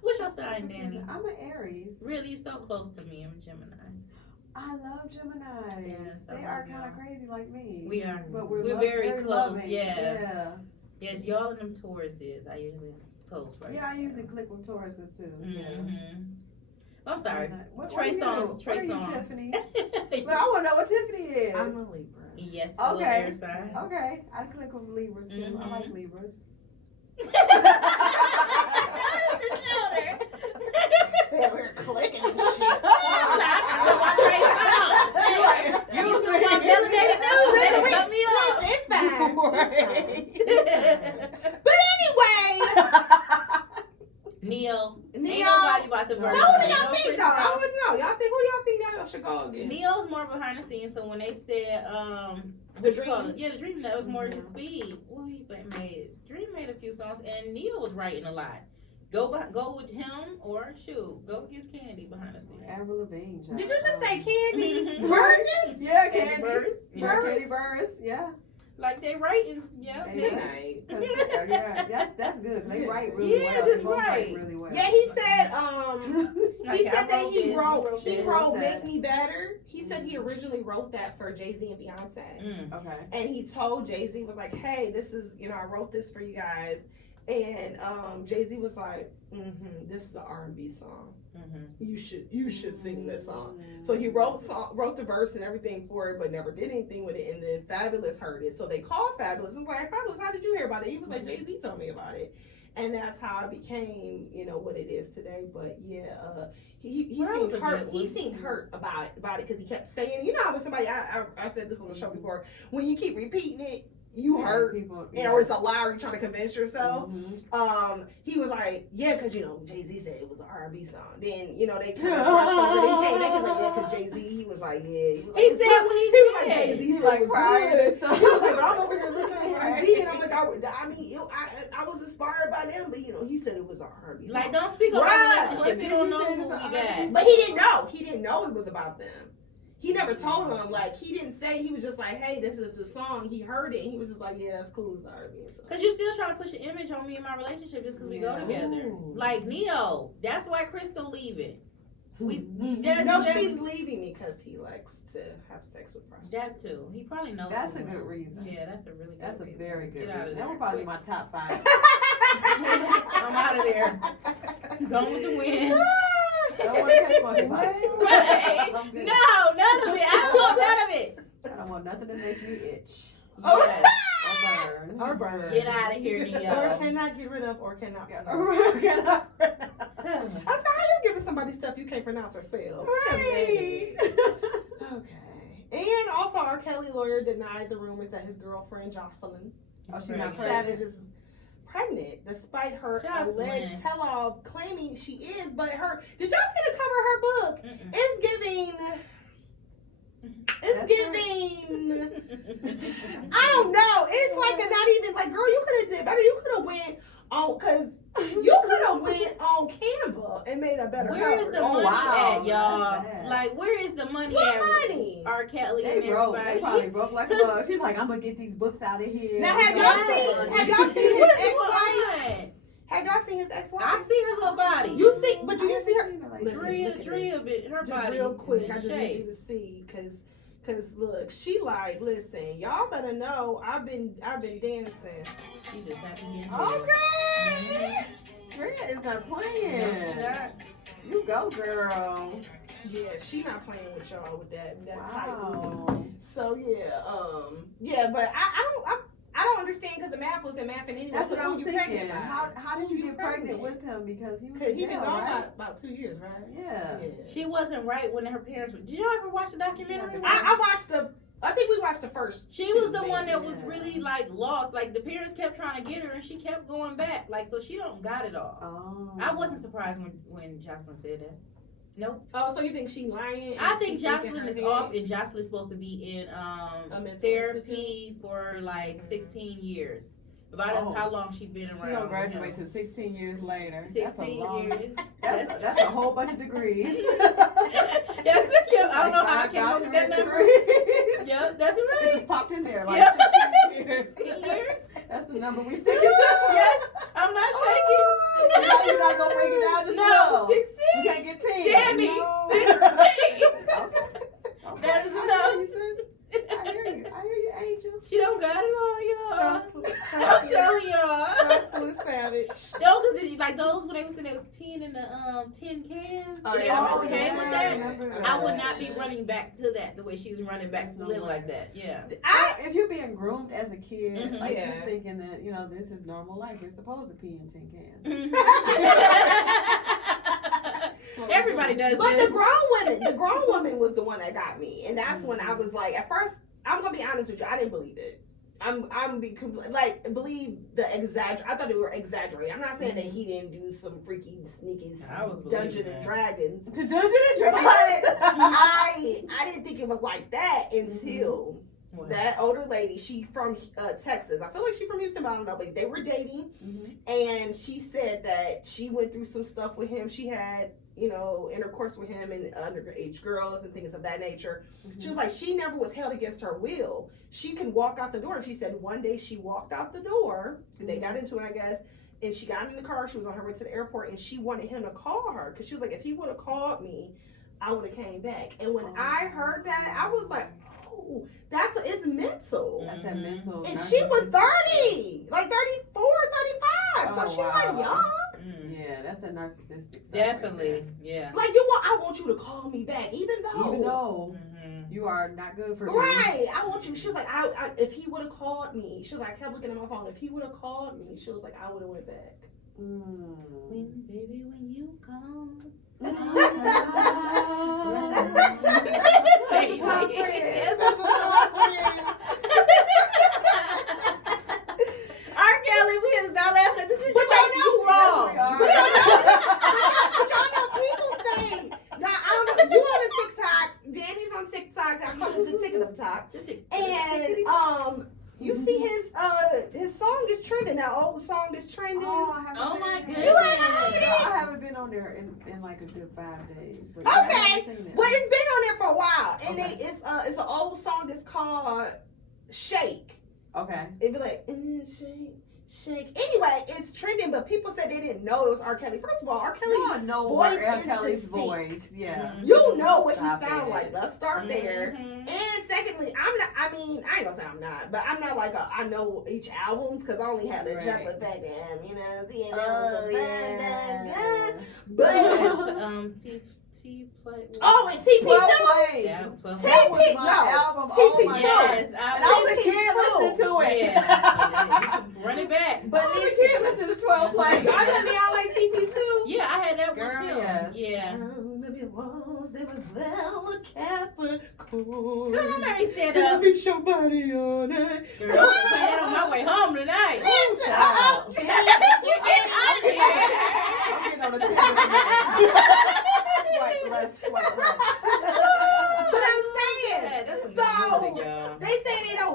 What's your sign, Danny? I'm an Aries. Really, you're so close to me. I'm a Gemini. I love Geminis. Yes, I They love are y'all. kind of crazy like me. We are. But We're we're very close, loving. yeah. Yeah. Yes, y'all and them Tauruses. I usually close, right? Yeah, I usually click with Tauruses too. Yeah. Mm-hmm. I'm sorry. What Trey are you? Songz. Trey What are you, Songz. Tiffany? But I want to know what Tiffany is. I'm a Libra. Yes, fellow Okay. air sign. Okay, I click with Libras too. I like Libras. Yeah, we're clicking and shit. You from my delegated news. Listen, They cut me off. It's fine. Right. It's fine. But anyway, Neo. Ain't Neo. nobody about the No, verse. who do y'all think though? I wouldn't know. Y'all think who y'all think y'all should go again? Neo's more behind the scenes, so when they said The what you call it? Dream? Yeah, the Dream, that was more his speed. Well, he made Dream made a few songs, and Neo was writing a lot. Go with him or shoot, go against Candy behind the scenes. Avril Lavigne. child. Did you just say Candy? Mhm. Burgess? Yeah, Candy Candy. Burris? Yeah, Burris? Candy Burris. Yeah. Like they writing, yeah. They they- Night. Yeah, that's good. They write really Yeah, well. that's They both write right. really well. Yeah, he said Like, he I said that wrote he this, wrote that. Make Me Better. He said he originally wrote that for Jay-Z and Beyonce. Mm. Okay. And he told Jay-Z, was like, hey, this is, I wrote this for you guys. And Jay-Z was like, this is an R&B song. You should sing this song. So he wrote the verse and everything for it, but never did anything with it. And then Fabulous heard it. So they called Fabulous and was like, Fabulous, how did you hear about it? He was like, Jay-Z told me about it. And that's how it became, what it is today. But yeah, he Well, that was seemed a hurt. good one. He seemed hurt about it because he kept saying, how with somebody, I said this on the show before, when you keep repeating it, you hurt. People, Or it's a lie, or you trying to convince yourself. Mhm. He was like, yeah, because Jay-Z said it was an R&B song. Then they kind of brushed over. They came back and like, yeah, because Jay-Z, he was like, yeah. He, was like, He said what he was like, said. Jay-Z He said like it was crying good. and stuff. He was like, but I'm over here looking at R&B, and I'm like, I was inspired by them, but he said it was an R&B song. Like, don't speak on Right. our relationship. You don't know He said who it's we a got. R&B But he didn't know. He didn't know it was about them. He never told him. Like, he didn't say. He was just like, hey, this is the song. He heard it, and he was just like, yeah, that's cool. It's R&B song. Cause you still trying to push an image on me and my relationship just cause we go Yeah. together. Ooh. Like Neo, that's why Crystal leaving. No, she's leaving me because he likes to have sex with prostitutes. That too. He probably knows. That's a someone. good reason. Yeah, that's a really good That's a reason. very good Get out of reason. there. That would probably be my top 5. I'm out of there. Going with the wind. Don't want to catch monkeypox. Right. I'm good. No, none of it. I don't want none of it. I don't want nothing that makes me itch. Yes. Or burn. Or burn. Get out of here, Or Neo. cannot get rid of, or cannot Yeah. pronounce. I said, how you giving somebody stuff you can't pronounce or spell? Right. Okay. And also, R. Kelly lawyer denied the rumors that his girlfriend Jocelyn Oh, she's not Savage pregnant. is pregnant, despite her Jocelyn. alleged tell-all claiming she is. But her, did y'all see the cover of her book? Mm-mm. It's giving. It's That's giving. I don't know. It's like they're not even like, girl, you could have did better. You could have went on, cause you could have went on Canva and made a better Where is cover. the Oh, money wow. at, y'all? That's bad. Like, where is the money What at? money? R. Kelly They and broke. They everybody. probably broke like a 'Cause- bug. She's like, I'm gonna get these books out of here. Now, have I'm y'all gonna seen- get have y'all seen What his is ex-wife? going on? Have y'all seen his ex-wife? I seen her little body. You see, but do you see her? Like, Listen, Drea, look at Drea, bit her Just body. real quick, in I just need shape. you to see, cause look, she like, listen, y'all better know, I've been dancing. She's just happy getting Okay. Drea is not No, playing. she not. You go, girl. Yeah, she not playing with y'all with that type. Wow. So yeah, but I don't understand because the math wasn't mathing anyway. That's what So I who was you thinking. pregnant by? How did you Who get pregnant with him? Because he was Cause in he been jail, gone right? about 2 years, right? Yeah. She wasn't right when her parents were. Did y'all ever watch the documentary? I watched I think we watched the first. She was the two, one that maybe. was really like lost. Like the parents kept trying to get her, and she kept going back. Like so, she don't got it all. Oh. I wasn't surprised when Jocelyn said that. Nope. Oh, so you think she lying? and I she think thinking Jocelyn her is head? off, and Jocelyn's supposed to be in mental therapy for like 16 years. About Oh. how long she been around. She gonna graduate you know. to 16 years later. 16 years. That's a whole bunch of degrees. That's I don't know how I came up with that number. Yep, that's It right. just popped in there like Yep. 16 years. 16 years. That's the number we sticking to. Yes, I'm not shaking. Now you're not gonna break it down just No, slow. 16. You can't get 10. Danny, No. 16. Okay. That is I enough. hear you, sis. I hear you, Angel. She don't got it all, y'all. I'm Jocelyn telling y'all. Savage. No, because like those when they was saying they was peeing in the tin cans. Oh, and they yeah. were okay with that. remember I would not be running back to that the way she was running back to live like that. Yeah. If you're being groomed as a kid, Mhm. like Yeah. you're thinking that, you know, this is normal life. You're supposed to pee in tin cans. Everybody does But this. the grown woman was the one that got me, and that's when I was like, at first, I'm gonna be honest with you, I didn't believe it. Believe the exaggerate. I thought they were exaggerating. I'm not saying that he didn't do some freaky, sneaky I was believing Dungeons that. and Dragons. To Dungeons and But Dragons. I didn't think it was like that until Wow. that older lady. She from Texas. I feel like she's from Houston, but I don't know. But they were dating, Mhm. and she said that she went through some stuff with him. She had, intercourse with him and underage girls and things of that nature. She was like, she never was held against her will. She can walk out the door. And she said one day she walked out the door, and they got into it, I guess, and she got in the car. She was on her way to the airport, and she wanted him to call her because she was like, if he would have called me, I would have came back. And when I heard that, I was like, oh, it's mental. That's that mental. And she was narcissistic 30, like 34, 35. So Oh, she wasn't wow. young. Mm. Yeah, that's a narcissistic stuff. Definitely. Yeah. Like, I want you to call me back, even though. Even though Mhm. you are not good for me. Right, I want you. She was like, if he would have called me, she was like, I kept looking at my phone. If he would have called me, she was like, I would have went back. Baby, when you come. That's Wait, my wait. friend. That's my friend. R. Kelly, we is not laughing at this situation. But y'all know- You wrong. But y'all know people say, now I don't know, you on the TikTok, Danny's on TikTok, I call it the TikTok, and you see his song is trending, that old song is trending. Oh my You goodness. haven't heard it? I haven't been on there in like a good 5 days. But Okay. I haven't seen it. Well, it's been on there for a while, and Okay. it's an old song. It's called "Shake." Okay. It be like, shake, Shake. Anyway, it's trending, but people said they didn't know it was R. Kelly. First of all, R. Kelly, y'all know voice R. is Kelly's distinct. voice. Yeah. you know what Stop he sound it. like. Let's start there. Mhm. And secondly, I'm not. I mean, I ain't gonna say I'm not, but I'm not like I know each albums because I only have the Right. chocolate factory, you know. Oh, yeah. But T play. oh, and TP2. Yeah, 12 That was TP my no, album. TP2. Oh my Yes, And I was a kid listening to it. Yeah, run it back. But I was a kid listening to 12 play. I said y'all like TP2. Yeah, I had that Girl, one too. yes. Yeah. Sound of your walls, there was well a Capricorn. Girl, that made me stand up. Put your body on it. Girl, I put that on my way home tonight. Listen, child. okay. You get out of here. I'm getting on the table. Swipe left, swipe left. But I'm saying, Yeah, that's some so good music, y'all. they say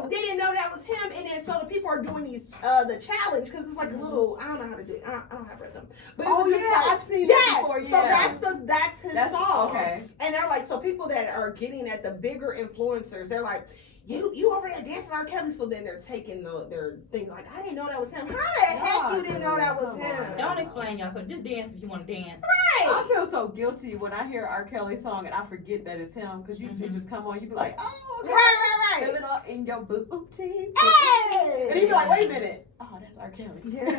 they didn't know that was him, and then so the people are doing these the challenge because it's like a little I don't know how to do it. I don't have rhythm. But it Oh was just yeah, like, I've seen yes, it before. so Yeah. that's his song. Okay. And they're like, so people that are getting at the bigger influencers, they're like, you over there dancing R. Kelly. So then they're taking their thing like, I didn't know that was him. How the heck you didn't know that was Come him? on. Don't explain y'all. So just dance if you want to dance. I Right. feel so guilty when I hear R. Kelly song and I forget that it's him because it just come on. You be like, oh, okay. Right. Feel it all in your booty. Hey. And then you be like, wait a minute. Oh, that's R. Kelly. Yeah.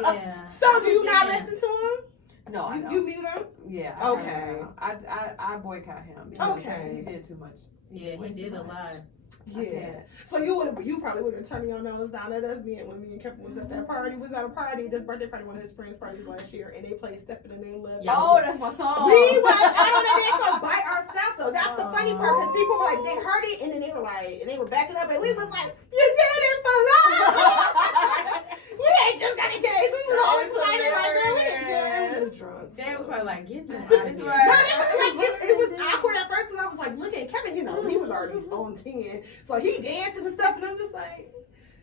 Yeah. So do you not Yeah. listen to him? No, I know. You mute him? Yeah. Okay. I boycott him. Because Okay. He did too much. Yeah, way he too did a much. lot. Yeah. So you probably would have turned your nose down at us when me and Kevin was at that party. We was at a party, this birthday party, one of his friends' parties last year, and they played Step in the Name Love. Yeah. Oh, that's my song. We was out of there so by ourselves though. That's the funny part because people were like they heard it and then they were like and they were backing up and we was like, you did it for love. We ain't just got engaged. We was all excited like girl, we didn't get it. We was drunk. They was probably like, get them out of here. Right. No, it was awkward at first because I was like, look at Kevin, you know, he was already on 10. So he dancing and stuff, and I'm just like,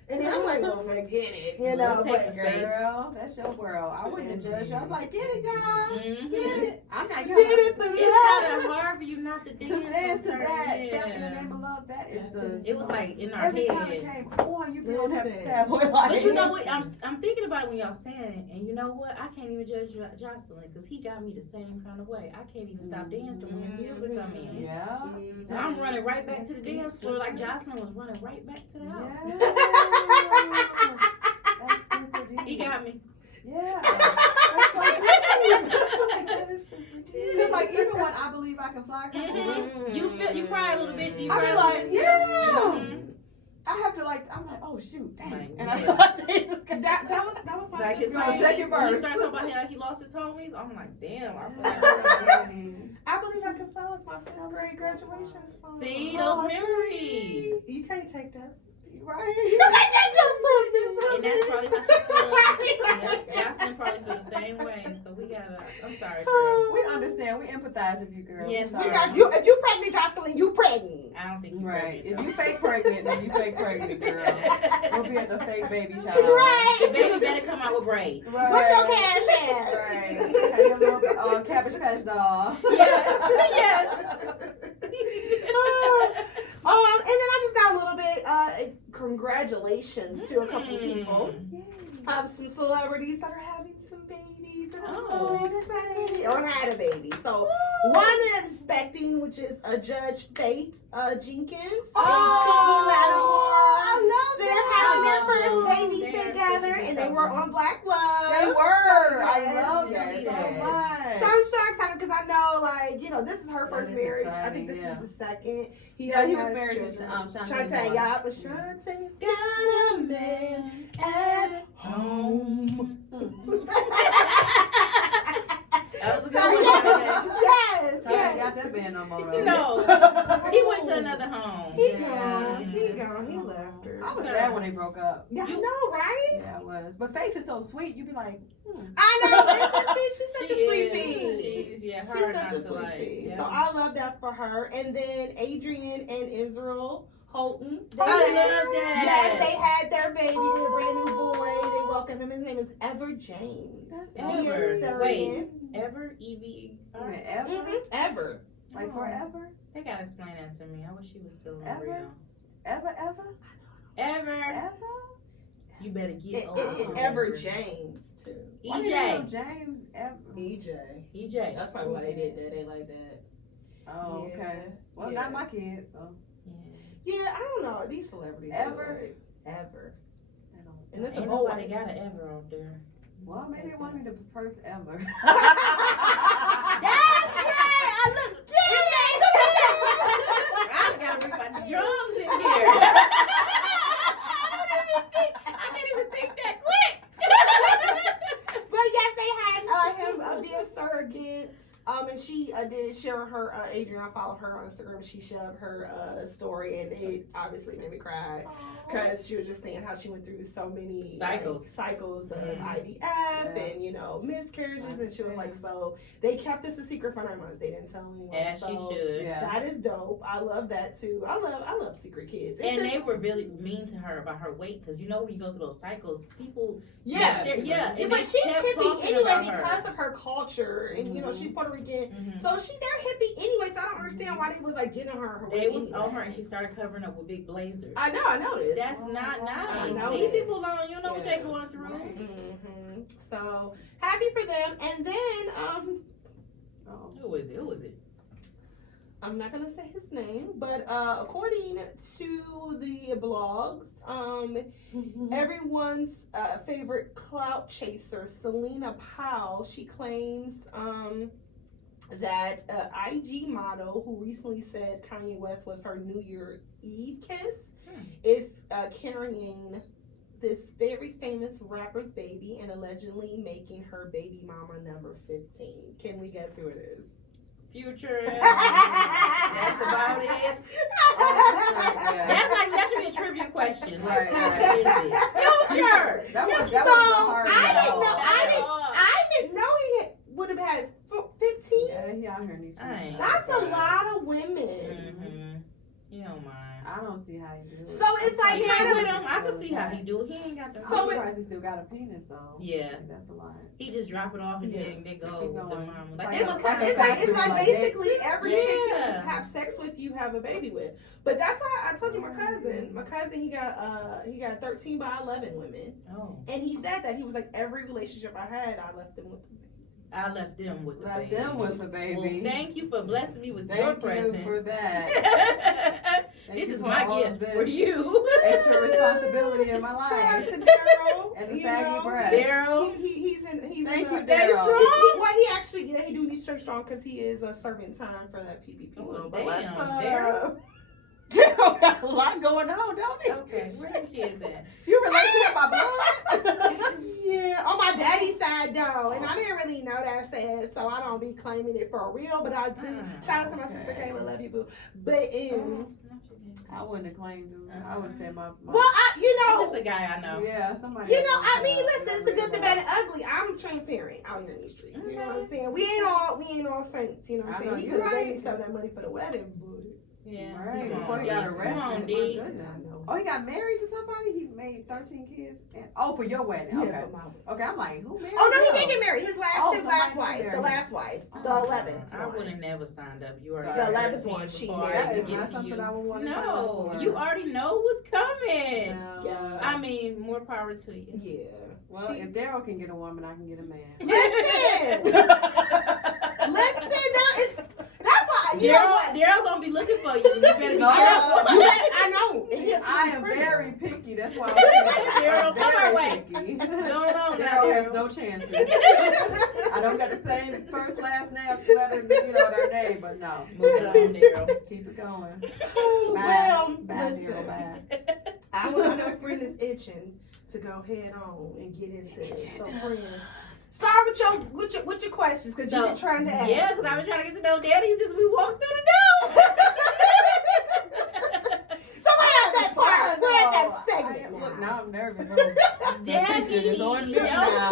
and then I'm like, well, forget it, you know. We'll take But the space. Girl, that's your world. I wouldn't judge you. I was like, get it, y'all. Mhm. Get it. I'm not did it for It's love. kind of hard for you not to dance. Because dance to on that, certain- step in the name of love, that is the. It was like in our every time head. it came on, you be on that Listen. bad boy like. But you know what? I'm thinking about it when y'all saying it, and you know what? I can't even judge Jocelyn because he got me the same kind of way. I can't even stop dancing when his music come in. Yeah. So I'm running right back to the dance floor like Jocelyn was running right back to the house. Yeah. That's super deep. He got me. Yeah. That's so deep. Because like even when I Believe I Can Fly come on, You cry a little bit. Do you I cry be a little like, bit? yeah. Mhm. I have to like, I'm like, oh shoot, dang. Like, And yeah. I just got That was my Like his Go homies. second When he verse. starts talking about how he lost his homies, I'm like, damn. I feel like I Believe I Can Fly was my 5th grade graduation song. see Oh, those memories. You can't take that. right. You can't take that from And me. that's probably how she feels. Yeah, Jocelyn probably feels the same way. So we gotta. I'm sorry, girl. We understand. We empathize with you, girl. Yes, Sorry. We got you. If you pregnant, Jocelyn, you pregnant. I don't think you're Right. pregnant, If you though. fake pregnant, then you fake pregnant, girl. We'll be at the fake baby shower. The Right. baby better come out with braids. Right. What's your cash app? Right. Have your little Cabbage Patch doll. Yes. And then I just got a little bit congratulations to a couple people. Some celebrities that are having some babies. And I'm Oh. so excited. Or had a baby. So one is expecting, which is Judge Faith Jenkins. I love They're that. having their first baby They're together, such a and good they were couple. on Black Love. They were. So, I yes, love yes, that yes. so much. So I'm so excited because I know, like, you know, this is her That first is marriage. I exciting, think this yeah. is the second. Yeah, he was has married to children. Shantae Shantae, Moore. yeah, but Shantae's got a man at home. That was a So, good one. yes, So I ain't yes. got that band no more. You know, he went to another home. He Yeah. gone. He gone. He left her. I was sad when they broke up. Yeah, I know, right? Yeah, I was. But Faith is so sweet. You be like, I know. Isn't she? She's such She a sweet is. thing. She's, yeah, She's hard such not a to sweet like. thing. Yeah. So I love that for her. And then Adrian and Israel Houghton. I love Yes, that. they had their baby, their brand new boy. They welcomed him. His name is Ever James. That's He is Ever. Syrian. Wait. Ever, Evie. I mean, ever? Ever. Like forever? They gotta explain that to me. I wish she was still Ever? real. Ever? Ever. Ever? You better get on Ever James too. Why didn't they know EJ. James ever? EJ. That's probably why they did that. They like that. Oh, Yeah. okay. Well, Yeah. not my kids, so. Yeah, I don't know. These celebrities Ever? like, ever. I don't. And it's a Ain't boy. nobody got an ever on there. Well, maybe it won't be the first ever. That's right. I look. I gotta bring my drums in here. I can't even think that quick. But yes, they had him via surrogate. And she did share her, Adrian, I follow her on Instagram. She shared her story, and it obviously made me cry. Because she was just saying how she went through so many cycles of IVF and, you know, miscarriages. And she was like, so they kept this a secret for 9 months. They didn't tell anyone. As so she should. Yeah. That is dope. I love that too. I love secret kids. And they were really mean to her about her weight, because you know when you go through those cycles, people. Yeah. Yeah. And But they she's kept hippie talking anyway about her. because of her culture. And, you know, she's Puerto Rican. Mhm. So they're hippie anyway, so I don't understand why they was like getting on her. They was anyway. on her, and she started covering up with big blazers. I know this. That's not I nice. know Leave this. people alone. You know what Yeah. they're going through. Right. Mm-hmm. So happy for them. And then Oh. Who is it? Who is it? I'm not gonna say his name, but according to the blogs, everyone's favorite clout chaser, Selena Powell, she claims that IG model who recently said Kanye West was her New Year Eve kiss is carrying this very famous rapper's baby and allegedly making her baby mama number 15. Can we guess who it is? Future. That's about it. That should be a trivia question. Right, Who right. is it? Future. That was So, a hard I didn't know he would have had 15. Yeah, he out here in these I ain't. That's a surprised. lot of women. Mm-hmm. You don't mind. I don't see how he do it. So it's like He kind ain't of- with him. I can see how he do it. He ain't got the. I'm So surprised he still got a penis though. Yeah. That's a lot. He just drop it off and Yeah. then they go Keep with the going. mom. Like, Like, It's that's like, what it's kind like, of it's like like basically every chick you Yeah. have sex with, you have a baby with. But that's why I told you my cousin. My cousin, he got 13 by 11 women, Oh, and he said that he was like every relationship I had, I left them with. I left them with the Left baby. them with the baby. Well, thank you for blessing me with your Thank you presence. for that. Thank This you is for my all of gift this for you. Extra responsibility in my Shout out life. to Daryl And the you saggy know. breast. Daryl. He's in. Thank you, the, Stay Daryl. strong. Well, he actually, he do need straight strong because he is serving time for that PPP Oh, loan. But damn, let's, Daryl. Daryl got a lot going on, don't he? Okay, where the kids at? You relate to my blood? Yeah, on my daddy's side though, and I didn't really know that said, so I don't be claiming it for real, but I do. Shout out to my sister Okay. Kayla, love you boo. But I wouldn't have claimed him. I would have said my well, you know, He's just a guy I know. yeah, somebody. you know, I mean, listen, it's the good, the bad, and ugly. I'm transparent out here in these streets. You know what I'm saying? We ain't all saints. You know what I'm I saying? know He you're could have gave right. me some of that money for the wedding, but Yeah. Right, Come before on, he got D. arrested. Come on, My D. goodness. I know. Oh, he got married to somebody? He made 13 kids? Oh, for your wedding. Okay. Yeah, for my wedding. Okay, I'm like, who married Oh no, him? he did get married. His Oh, last somebody wife, married the him. last wife, the Oh. 11th. I one. would have never signed up. You already Sorry. The got 11th me one, she before married. I That even is get not to something you. I would want to No, sign up you for. already know what's coming. No. Yeah. I mean, more power to you. Yeah. Well, if Daryl can get a woman, I can get a man. Listen, listen. That's why. You know what? Daryl gonna be looking for you. You better be No. careful. You better- I know. He is I am pretty. very picky. That's why I'm saying Daryl, I'm come very our way. picky. Going on now, Daryl has Daryl. no chances. I don't got the same first, last name, letter, their name, but no. Moving on, Daryl. Keep it going. Well, Bye, listen. Daryl, bye. I know friend is itching to go head on and get into this. So friend, start with your questions because you've been trying to ask. Yeah, because I've been trying to get to know Daddy since we walked through the door. So we're at that part. We're at that segment Look, now. now I'm nervous. The Daddy, attention is on me no. now.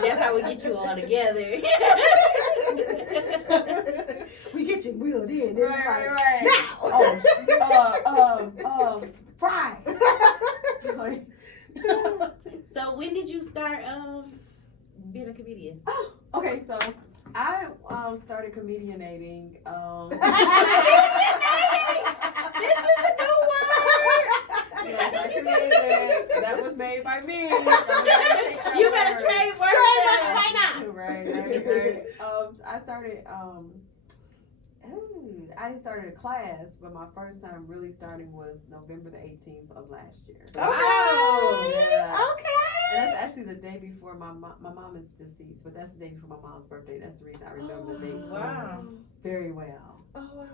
That's how we get you all together. We get you wheeled in. Right. Now. Fries. So when did you start being a comedian? Okay, so I started comedianating. This is a new word. Yes, I created it. That was made by me. You better trademark Trademark that. right now. Right. I started a class, but my first time really starting was November the 18th of last year. Wow. Yeah. Okay. And that's actually the day before my mom is deceased, but that's the day before my mom's birthday. That's the reason I remember the date so Wow. very well. Oh wow.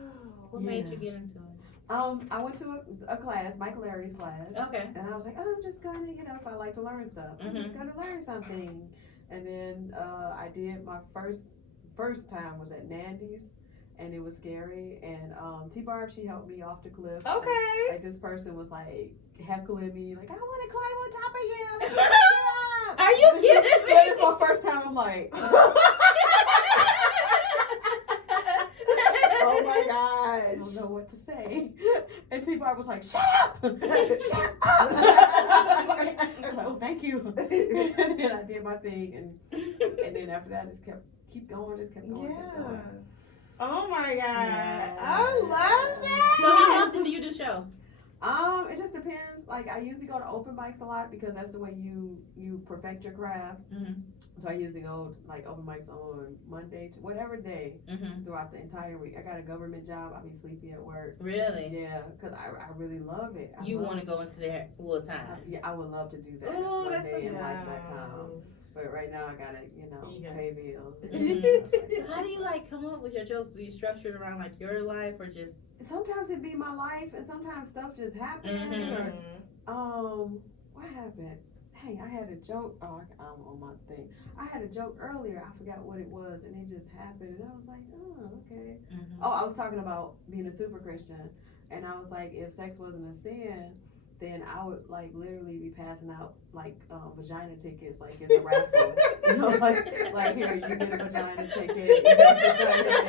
What made you get into it? I went to a class, Mike Larry's class. Okay. And I was like, oh, I'm just gonna, if I like to learn stuff, I'm just gonna learn something. And then I did my first time was at Nandy's, and it was scary. And T-Barb, she helped me off the cliff. Okay. Like this person was like heckling me, like, I want to climb on top of you. Like, get up. Are you kidding me? That is my first time. I'm like, Oh my I gosh. don't know what to say. And T-Barb was like, shut up! Shut up! I'm like, oh, thank you. And then I did my thing, and then after that, I just kept going. Kept going. Oh my god. Yeah. I love that. So how often do you do shows? It just depends. Like, I usually go to open mics a lot because that's the way you perfect your craft. Mm-hmm. So I usually go like open mics on Monday, whatever day Mm-hmm. throughout the entire week. I got a government job. I'll be sleepy at work. Really? Yeah, because I really love it. You want to go into that full time? Yeah, I would love to do that Ooh, one that's day in Yeah. life.com. But right now I gotta, Yeah. pay bills. So how do you come up with your jokes? Do you structure it around your life or just? Sometimes it be my life, and sometimes stuff just happens. Mhm. Or, what happened? Dang, I had a joke. Oh, I'm on my thing. I had a joke earlier. I forgot what it was, and it just happened. And I was like, oh, okay. Mm-hmm. Oh, I was talking about being a super Christian, and I was like, if sex wasn't a sin, then I would literally be passing out vagina tickets, like it's a raffle. like here, you get a vagina ticket, you get a vagina ticket,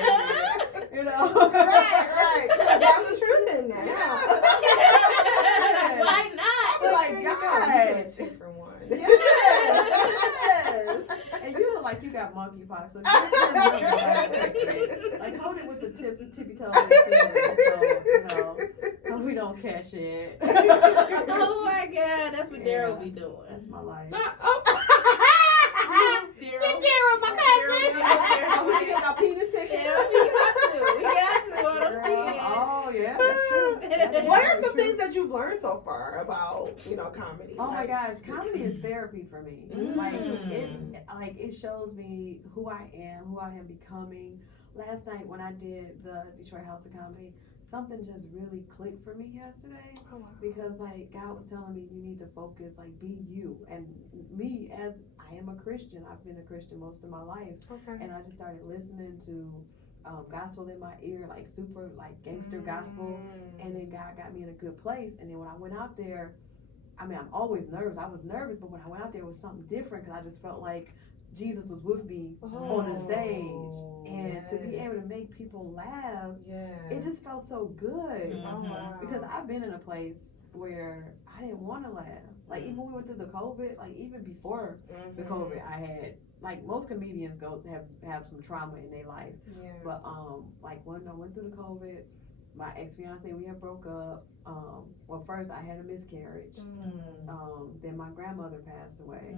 Right. That's the truth in that. Yeah. Why not? But like, You God. get a 2-for-1. Yes. And you look like you got monkeypox, so like hold it with the tippy toes of your fingers, so we don't catch it. Oh my God, that's what Daryl be doing. That's my life. Daryl, my cousin. We get our penis ticket. Yeah, we got to on them kids. Oh yeah, that's true. That is What are very some true. things that you've learned so far about, comedy? Oh my gosh, comedy is therapy for me. Mm. It shows me who I am becoming. Last night when I did the Detroit House of Comedy, something just really clicked for me yesterday. Oh, wow. Because God was telling me you need to focus, be you. And me, as I am a Christian, I've been a Christian most of my life, Okay. and I just started listening to gospel in my ear, super gangster gospel. And then God got me in a good place. And then when I went out there, I'm always nervous. I was nervous, but when I went out there, it was something different because I just felt like Jesus was with me on the stage. And to be able to make people laugh, it just felt so good. Mhm. Oh, wow. Because I've been in a place where I didn't want to laugh. Even when we went through the COVID, even before the COVID, I had, most comedians have some trauma in their life. Yeah. But, when I went through the COVID, my ex-fiance, we had broke up. Well, first I had a miscarriage. Then my grandmother passed away.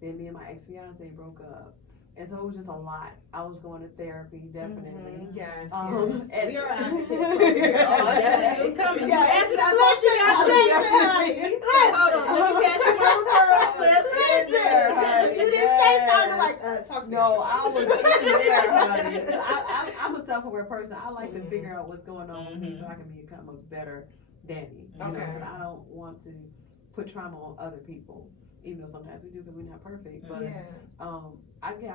Then me and my ex-fiance broke up. And so it was just a lot. I was going to therapy, definitely. Yes. And We are advocates over here. Oh, definitely was coming. You Yes, answered the question, y'all listen. Hold on, let me catch you my referral slip. Listen. You didn't say something talk to me. No, I was in there, honey. I'm a self-aware person. I like to figure out what's going on with me so I can become a better Danny. Okay. But I don't want to put trauma on other people, even though sometimes we do because we're not perfect. But I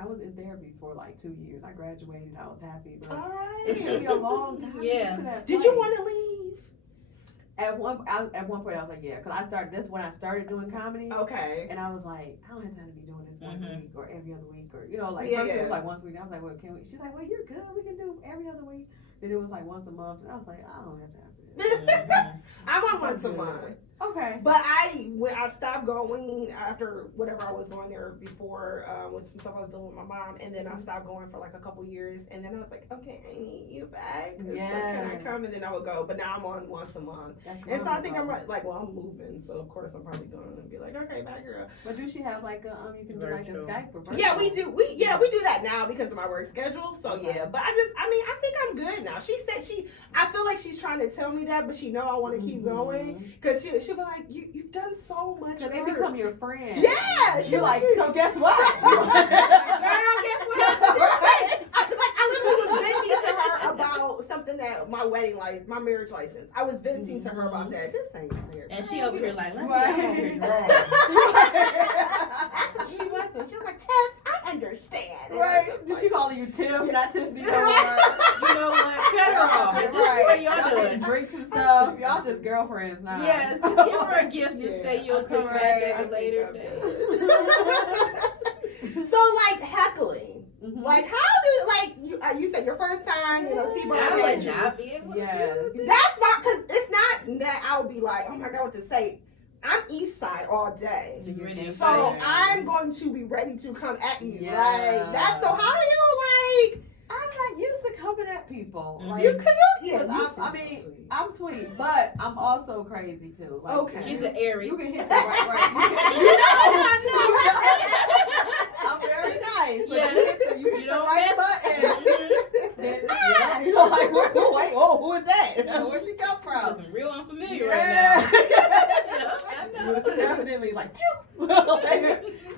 was in therapy for 2 years. I graduated. I was happy, but All right. it took me a long time to get to that Did you place. want to leave? At one point, I was like, yeah, because that's when I started doing comedy. Okay. And I was like, I don't have time to be doing this once a week or every other week or, Yeah, first it was once a week. I was like, well, can we? She's like, well, you're good. We can do every other week. Then it was like once a month, and I was like, I don't have time for this. I'm on once a month. Okay. But when I stopped going after whatever I was going there before, with some stuff I was doing with my mom, and then I stopped going for like a couple years, and then I was like, okay, I need you back. So can I come? And then I would go. But now I'm on once a month. And so I think I'm like, well, I'm moving, so of course I'm probably going to be like, okay, bye, girl. But do she have like a you can do like a Skype or virtual? Yeah, we do. We do that now because of my work schedule. So yeah, but I think I'm good now. She said I feel like she's trying to tell me that, but she know I want to keep going because she'll be like, you've done so much. Because they become your friend. Yeah, She's like, so guess what? Girl, guess what? I literally was venting to her about something that my marriage license. I was venting to her about that. This ain't there. And she over here like, let me Right. I'm over here drawing. She wasn't. She was like, Tiff, I understand. And I Right. was Did like, she calling you Tiff, not Tiffany? You know what? Cut her off. At this Right. point, y'all Y'all doing. getting drinks and stuff. Y'all just girlfriends now. Yes, just give her a gift and Yeah, say you'll come okay, back I at a think later I'm date. So like heckling, Mhm. like how do you said your first time, T-Bone. I would had you. not be able to Yes. do this. That's my because it's not that I would be like, oh my god, what to say. I'm East Side all day, To be ready to so fight. I'm going to be ready to come at you. Yeah. Like that's so. How do you I'm not used to coming at people. Mhm. Like, you could yeah. Cause You I seem so mean, sweet. I'm sweet, but I'm also crazy too. Like, Okay. She's an Aries. You can hit the right. I'm very nice. But Yes. you hit You the don't right mess- button. Mhm. Then, yeah, you know, like, wait, who is that? Where'd you come from? Looking real unfamiliar Yeah. right now. I know. Definitely like, phew. Like,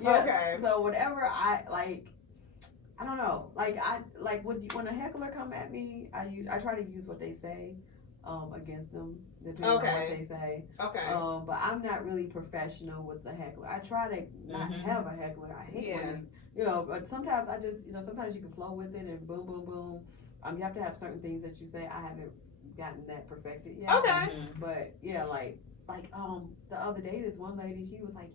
yeah. Okay. So whenever I don't know, when a heckler come at me, I try to use what they say against them, depending on Okay. what they say. Okay. But I'm not really professional with the heckler. I try to not Mhm. have a heckler. I hate when but sometimes I just, sometimes you can flow with it and boom, boom, boom. You have to have certain things that you say. I haven't gotten that perfected yet. Okay. Mhm. But yeah, like the other day, this one lady, she was like,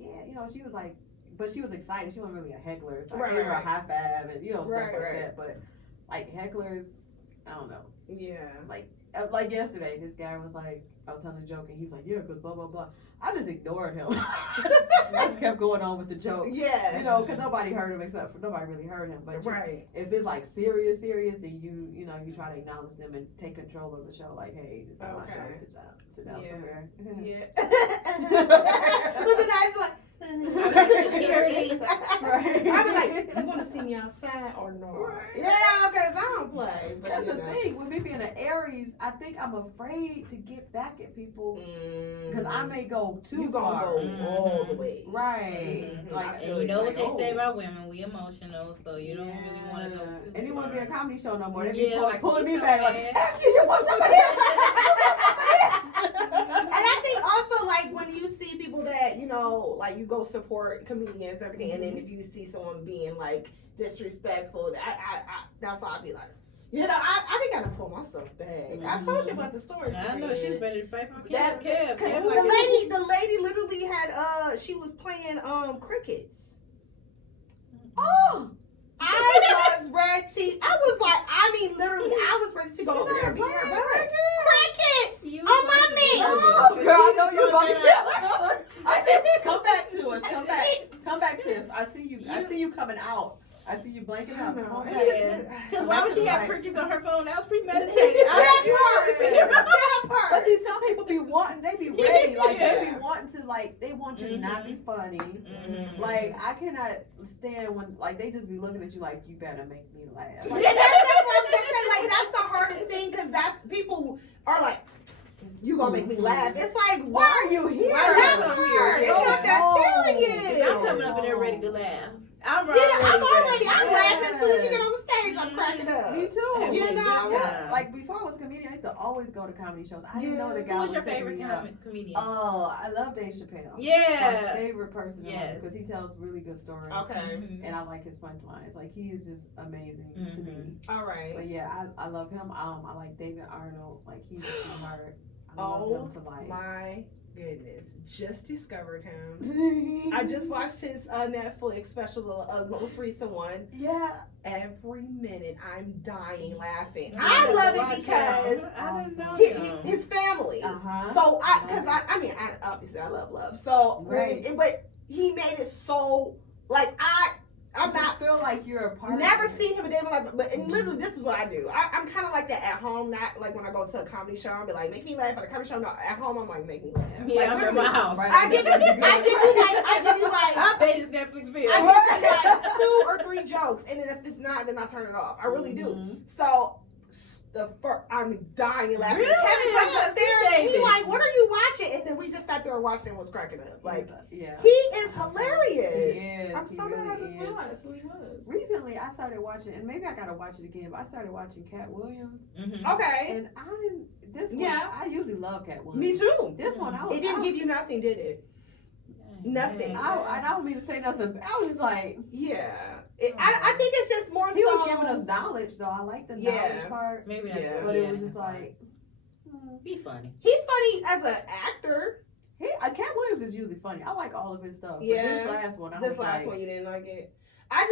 she was like, but she was excited. She wasn't really a heckler. So I gave her a high five and stuff like that. But like hecklers, I don't know. Yeah. Like yesterday, this guy was like, I was telling a joke and he was like, yeah, because blah blah blah. I just ignored him. I just kept going on with the joke. Yeah. Because nobody heard him except for nobody really heard him. But Right. if it's like serious, then you try to acknowledge them and take control of the show. Like, hey, this is my show. Sit down somewhere. Yeah. With a nice like. Security. Right. I be like, you want to see me outside or not? Right. Yeah, because I don't play. But That's the thing. With me being an Aries, I think I'm afraid to get back at people because I may go too you far. gonna go all the way. Right. Mhm. Like, I And you know what they say oh. about women, we emotional, so you don't really want to go too And you want to be a far. comedy show no more. They be Yeah, like, pulling she's me so back like, mad. F you want some of this? You want some of this? And I think also like when you see people that like you go support comedians and everything, and then if you see someone being like disrespectful, I that's how I be like, I be gotta pull myself back. I told you about the story. I know Fred. she's ready to fight for That Kev. because Kev the like lady literally had she was playing crickets. Oh, I was ready. I was like, literally, I was ready to go over there and beat her butt. Crickets You on my fucking meat. nervous. Oh, girl, I know you're about to fucking kill her. I said, come back to us. Come back, Tiff. I see you. I see you coming out. I see you blanking out. Come on back. Because why would she have Right. crickets on her phone? That was premeditated. But see, some people be wanting, they be ready. Like, they Yeah. be wanting to, like, they want you to not be funny. Mhm. Like, I cannot stand when, like, they just be looking at you like, you better make me laugh. And Like, that's what I'm saying. Like, that's the hardest thing because that's people are like, you gonna make me laugh. It's like, why are you here? Why That's are you hard. here? It's not that Oh. serious. I'm coming up in there ready to laugh. I'm I'm ready. laughing as soon as you get on the stage. I'm cracking up. Me too. Having You a good know? time. Like, before I was a comedian, I used to always go to comedy shows. I didn't know the guy Who was was your setting favorite me up. comedian? Oh, I love Dave Chappelle. My Yeah. favorite person Yes. because he tells really good stories. Okay. Mhm. And I like his punchlines. Like, he is just amazing to me. All right. But yeah, I love him. I like David Arnold. Like, he's a sweetheart. I love Oh him to life. my goodness. Just discovered him. I just watched his Netflix special, most recent one. Yeah. Every minute I'm dying laughing. I I love watch it because him. I didn't know him. his family. Uh-huh. So I mean, obviously I love. So, Right. but he made it so, like, I'm I not, feel like you're a part never of it. seen him a day in my life, but and literally this is what I do. I'm kind of like that at home, not like when I go to a comedy show, I'll be like, make me laugh at a comedy show. No, at home, I'm like, make me laugh. Yeah, like, I'm at my house. Right. I give you like, I paid his Netflix bill. I give you like 2 or 3 jokes, and then if it's not, then I turn it off. I really do. Mhm. So I'm dying laughing. Really? Kevin comes Yeah, upstairs, see, he David. like, what are you watching? And then we just sat there and watched it and was cracking up. Like, yeah. he is hilarious. He is. I'm He so mad I really just is. realized who he was. Recently, I started watching, and maybe I gotta watch it again. But I started watching Cat Williams, Mhm. Okay. and I didn't. This one, Yeah. I usually love Cat Williams. Me too. This one, It didn't give you nothing, did it? Nothing. I don't mean to say nothing. But I was just like, Yeah. I think it's just more he so. was giving us knowledge, though. I like the Yeah. knowledge part, Maybe that's Yeah. what but he it had was in just his heart. like, Be funny. He's funny as an actor. Cat Williams is usually funny. I like all of his stuff. But Yeah. this last one, I This was last like, one you didn't like it. I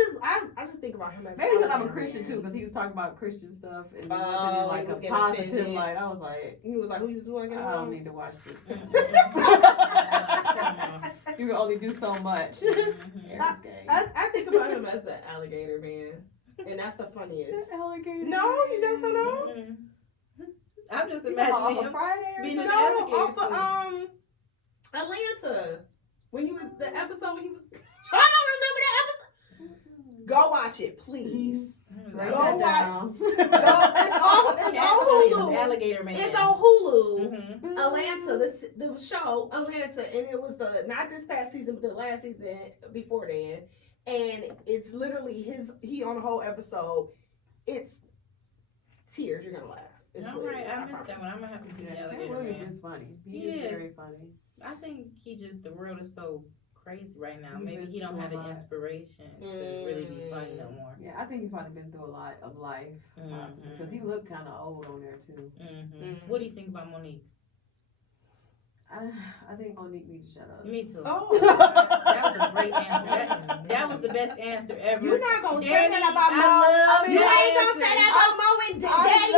just think about him as maybe because I'm a Alligator Christian Man. too, because he was talking about Christian stuff and he Oh, wasn't in like he was a getting positive offended. light. I was like, He was like, who you doing? I don't need to watch this. Mhm. You can only do so much. Mhm. Eric's gay. I think about him as the alligator man, and that's the funniest. The alligator. No, you guys don't know. Mhm. I'm just You talking about imagining off him. of Friday or being something? an No, alligator off of suit. Atlanta, when he was the episode when he was. I don't remember that episode. Go watch it, please. Write Go that watch- down. It's Cat on Williams, Hulu. Alligator Man. It's on Hulu. Mhm. Atlanta, the show Atlanta, and it was not this past season, but the last season before then, and it's literally he on the whole episode. It's tears. You're gonna laugh. It's All hilarious, right, I missed that one. I'm promise. gonna have to see Yeah, Cat Alligator Williams Man. is funny. He He is is. very funny. I think the world is so crazy right now. He's Maybe been he don't through have a the lot. inspiration to really be funny no more. Yeah, I think he's probably been through a lot of life, possibly, because he looked kind of old on there too. Mm-hmm. What do you think about Monique? I think Monique needs to shut up. Me too. Oh, That was a great answer. That was the best answer ever. you're not gonna say Danny, that about I Mo. love You your ain't gonna say answer. that about Mo and Daddy's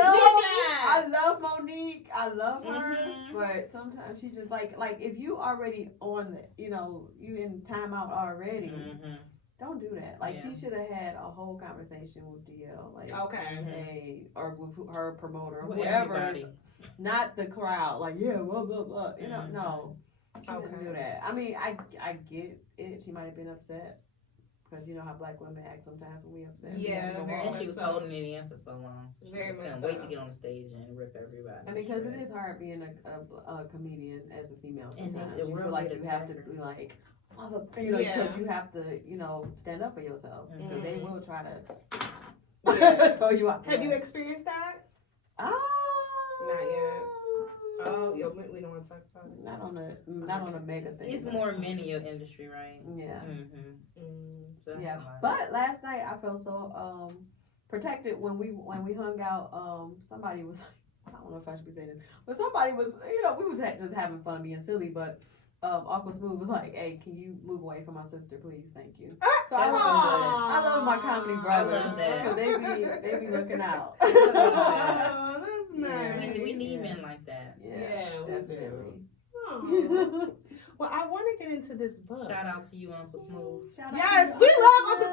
I Living. love Monique. I love her, Mhm. but sometimes she just like if you already on the you in timeout already. Mm-hmm. Don't do that. Like Yeah. she should have had a whole conversation with DL. Like Okay. hey, or with her promoter, With whoever. everybody. Not the crowd. Like yeah, blah blah blah. Mhm. No. She didn't Okay. do that. I mean, I get it. She might have been upset because you know how black women act sometimes when we upset. We Yeah, have to go very off. And she was so. holding it in for so long, so she Very just much couldn't wait so. to get on the stage and rip everybody. I mean, because it is hard being a comedian as a female. And Sometimes the you world feel like would you have to attack her. be like, mother, Yeah. because you have to, stand up for yourself. Because they Mhm. will try to Yeah. throw you out. the Have you way. experienced that? Ah, Not yet. Oh, yo, we don't want to talk about it. not on a mega thing. It's but- more men in your industry, right? Yeah. Mm-hmm. Mm. So that's Yeah, a lot. but last night I felt so protected when we hung out. Somebody was I don't know if I should be saying this, but somebody was we was just having fun being silly, but Uncle Smooth was like, "Hey, can you move away from my sister, please? Thank you." So I That's love my comedy brothers love that. because they be looking out. Oh, that's nice. we need Yeah. men like that. Yeah, we do. definitely. Aw. Well, I want to get into this book. Shout out to you, Uncle Smooth. Shout out Yes, to we you. love Uncle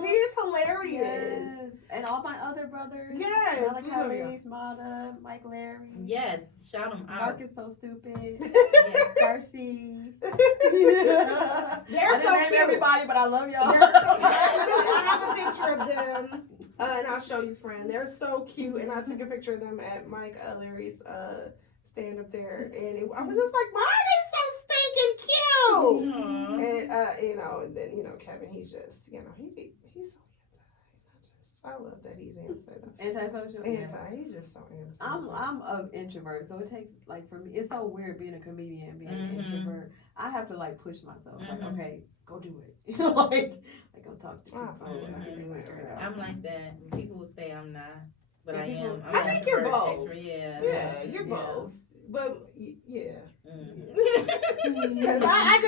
Smooth. He is hilarious. Yes, and all my other brothers. Yes, we love you. Malachi, Smada, Mike Larry. Yes, shout them out. Mark is so stupid. Yes. Darcy. They're I didn't so name cute. everybody, but I love y'all. They're so cute. I have a picture of them, and I'll show you, friend. They're so cute, and I took a picture of them at Mike Larry's stand up there, and I was just like, why are they so stinking cute? Aw. And and then Kevin, he's just he's so anti. I love that he's anti though. Antisocial. He's just so anti. I'm an introvert, so it takes for me. It's so weird being a comedian, being an Mhm. introvert. I have to push myself. Like, Mhm. okay, go do it. like don't talk to Ah, people. fine. I can do it. I'm like that. People will say I'm not, but Yeah, I people- am. I'm I an think you're introvert, both. extra, yeah. Yeah, you're Yeah. both. but yeah. Mm. Because I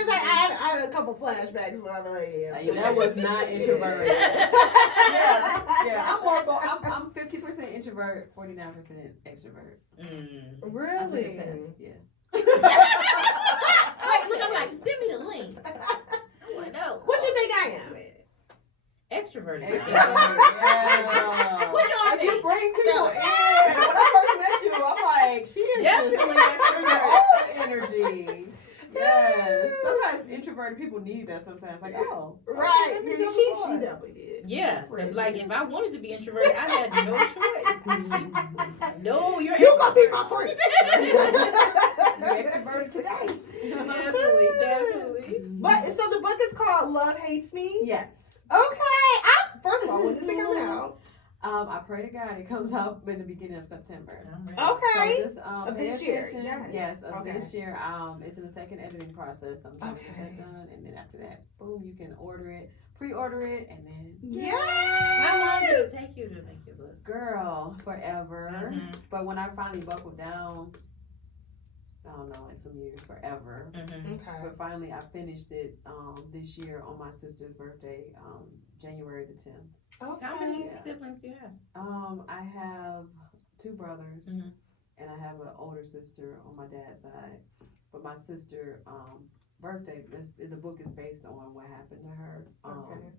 had a couple flashbacks when I was like, yeah. Like, that was not introverted. Yeah, I'm more. I'm 50% introvert, 49% extrovert. Mm. I took a Really? test. Yeah. Wait, look, I'm like, send me the link. I want to know. What you think I am? Extroverted. Yeah. What y'all If you think? bring people in, when I first met you, I'm like, she is Definitely just extrovert. all the energy. Yes. Sometimes introverted people need that sometimes. Like, oh. Right. Okay, let me Yeah, jump she aboard. definitely did. Yeah, because like if I wanted to be introverted, I had no choice. No, you're You gonna be my friend. You extroverted today. Definitely. But so the book is called Love Hates Me. Yes. Okay. First of all, when is it coming out? I pray to God it comes out in the beginning of September. Okay. So just Of pay this year, attention. yes. Yes, of Okay. this year. It's in the second editing process. Sometimes get Okay. that done, and then after that, boom, you can order it, pre-order it, and then Yeah. How long did it take you to make your book? girl, forever. Mhm. But when I finally buckled down, I don't know, like some years, forever. Mm-hmm. Okay. But finally, I finished it this year on my sister's birthday, January the 10th. Okay. How many Yeah. siblings do you have? I have 2 brothers, Mhm. and I have an older sister on my dad's side. But my sister, birthday, the book is based on what happened to her. Okay.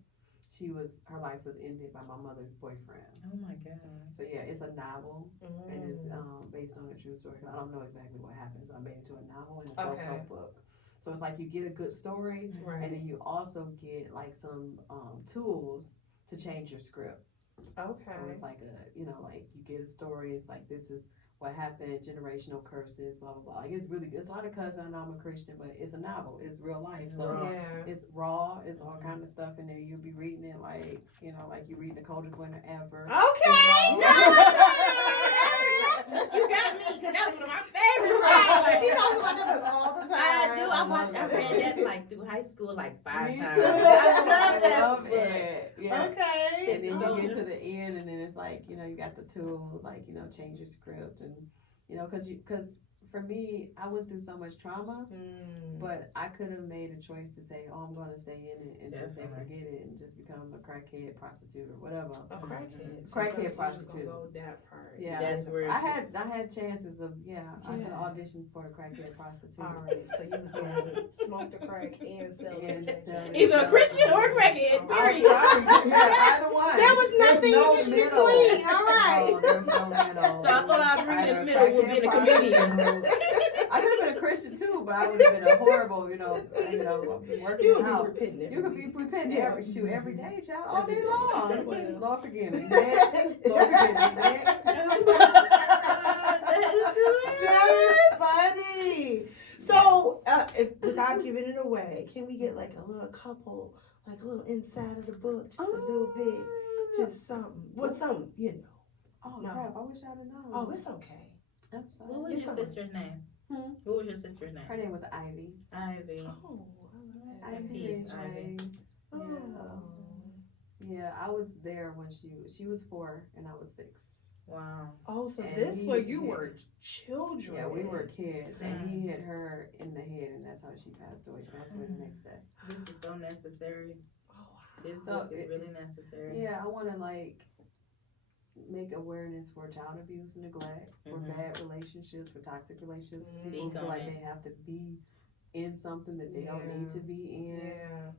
Her life was ended by my mother's boyfriend. Oh my god. So yeah, it's a novel, and it's Mm. based on a true story. I don't know exactly what happened, so I made it into a novel and a Okay. self-help book. So it's like you get a good story, and Right. then you also get like some tools to change your script. Okay. So it's like like you get a story. It's like this is what happened, generational curses, blah blah blah. Like it's a lot of cussing. I know I'm a Christian, but it's a novel. It's real life. So Yeah. it's raw. It's all kind of stuff in there. You'll be reading it like like you read the coldest winter ever. Okay. You got me, because that was one of my favorite Right. books. She talks about that book all the time. I do. I read that like through high school like 5 Me times. too. I love that love book. it. Yeah. Okay. And then So- you get to the end, and then it's like you got the tools, like change your script, and because for me, I went through so much trauma, but I could have made a choice to say, oh, I'm going to stay in it and just say Definitely. forget it and just become a crackhead, prostitute, or whatever. A crackhead. Crackhead You just prostitute. gonna go that part. Yeah, That's where I it's- had chances of I could Yeah. audition for a crackhead prostitute. All right. So you was gonna smoke the crack and sell And it. sell it. Either a Christian or a crackhead, period. Either one. There was There's nothing no in middle. between. All right. No, there's no middle. So I thought I'd bring in the Either middle with being a crackhead comedian. prostitute. I could have been a Christian too, but I would have been a horrible, working You it would out. be repenting. You could be repenting Yeah. every day, child, all Every day day. long. Well. Lord forgive me. Next. Lord forgive me. Next. That is funny. So, without giving it away, can we get like a little couple, like a little inside of the book, just a little bit, just something, something. Oh No. crap! I wish I'd have known. Oh, it's okay. I'm sorry. What was It's your okay. sister's name? Hmm? What was your sister's name? Her name was Ivy. Ivy. Oh, Rest I in love peace, that. Ivy. Oh. Yeah, I was there when she was 4 and I was 6. Wow. Oh, so And this he- where you were children. Yeah, we were kids, and Mm. he hit her in the head, and that's how she passed away. She passed away the next day. This is so necessary. Oh, wow. This So book is it- really necessary. Yeah, I want to make awareness for child abuse and neglect, for Mhm. bad relationships, for toxic relationships. Mhm. People Speak feel on like it. they have to be in something that they don't need Yeah. to be in. Yeah.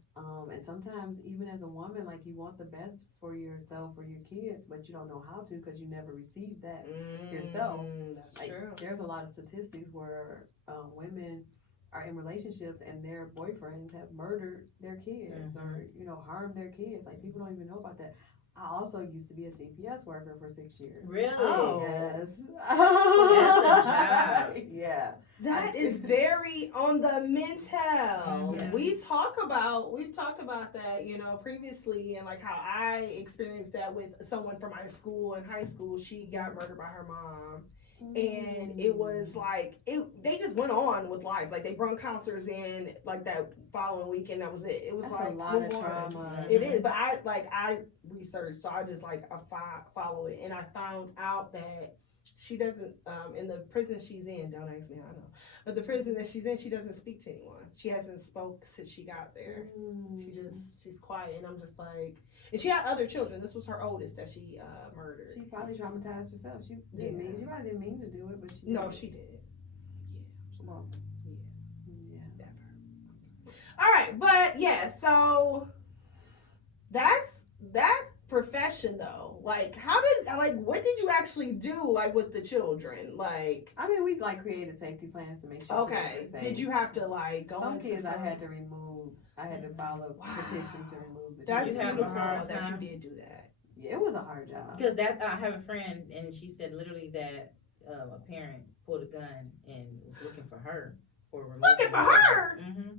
And sometimes, even as a woman, like you want the best for yourself or your kids, but you don't know how to because you never received that. yourself. That's Like, true. there's a lot of statistics where women are in relationships and their boyfriends have murdered their kids or harmed their kids. Like, people don't even know about that. I also used to be a CPS worker for 6 years. Really? Oh. Yes. That's a job. Yeah. That is very on the mental. Yeah. We've talked about that, previously, and like how I experienced that with someone from my school in high school. She got murdered by her mom. And it was like they just went on with life. Like, they brought counselors in like that following weekend. That was it. It was That's like a lot of move on. trauma. It is, but I researched, so I just follow it, and I found out that she doesn't, in the prison she's in, don't ask me how I know, but the prison that she's in, she doesn't speak to anyone. She hasn't spoke since she got there. She's quiet, and I'm just like, and she had other children. This was her oldest that she murdered. She probably traumatized herself. She didn't mean. She probably didn't mean to do it, but she. No, did. she did. Well, Yeah. yeah. Never. All right, but yeah, so that's that profession though. Like, what did you actually do like with the children? Like, I mean, we like created safety plans to make sure. okay, kids were safe. did you have to like go Some into kids some... I had to remove. I had to file a petition to remove the. That's Did you have a beautiful hard that time? you did do that. Yeah, it was a hard job. Because I have a friend, and she said literally that a parent pulled a gun and was looking for her for removing. Looking for her? Mm-hmm.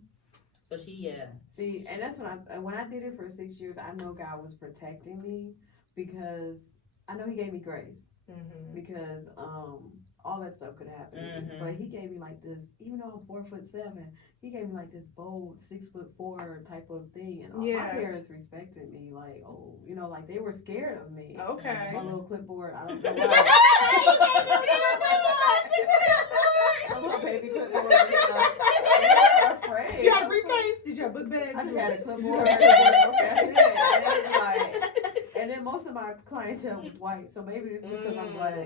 So she, See, and that's when I did it for 6 years. I know God was protecting me because I know He gave me grace because all that stuff could happen. to me. But He gave me like this, even though I'm 4'7", He gave me like this bold 6'4" type of thing, and all my parents respected me. Like, oh, you know, like they were scared of me. Okay. My little clipboard, I don't know why. A little baby clipboard and stuff. And they were afraid. You had a briefcase? Did you have a book bag? I just had a clipboard. Did That's it. And then most of my clientele was white, so maybe it's just because I'm black.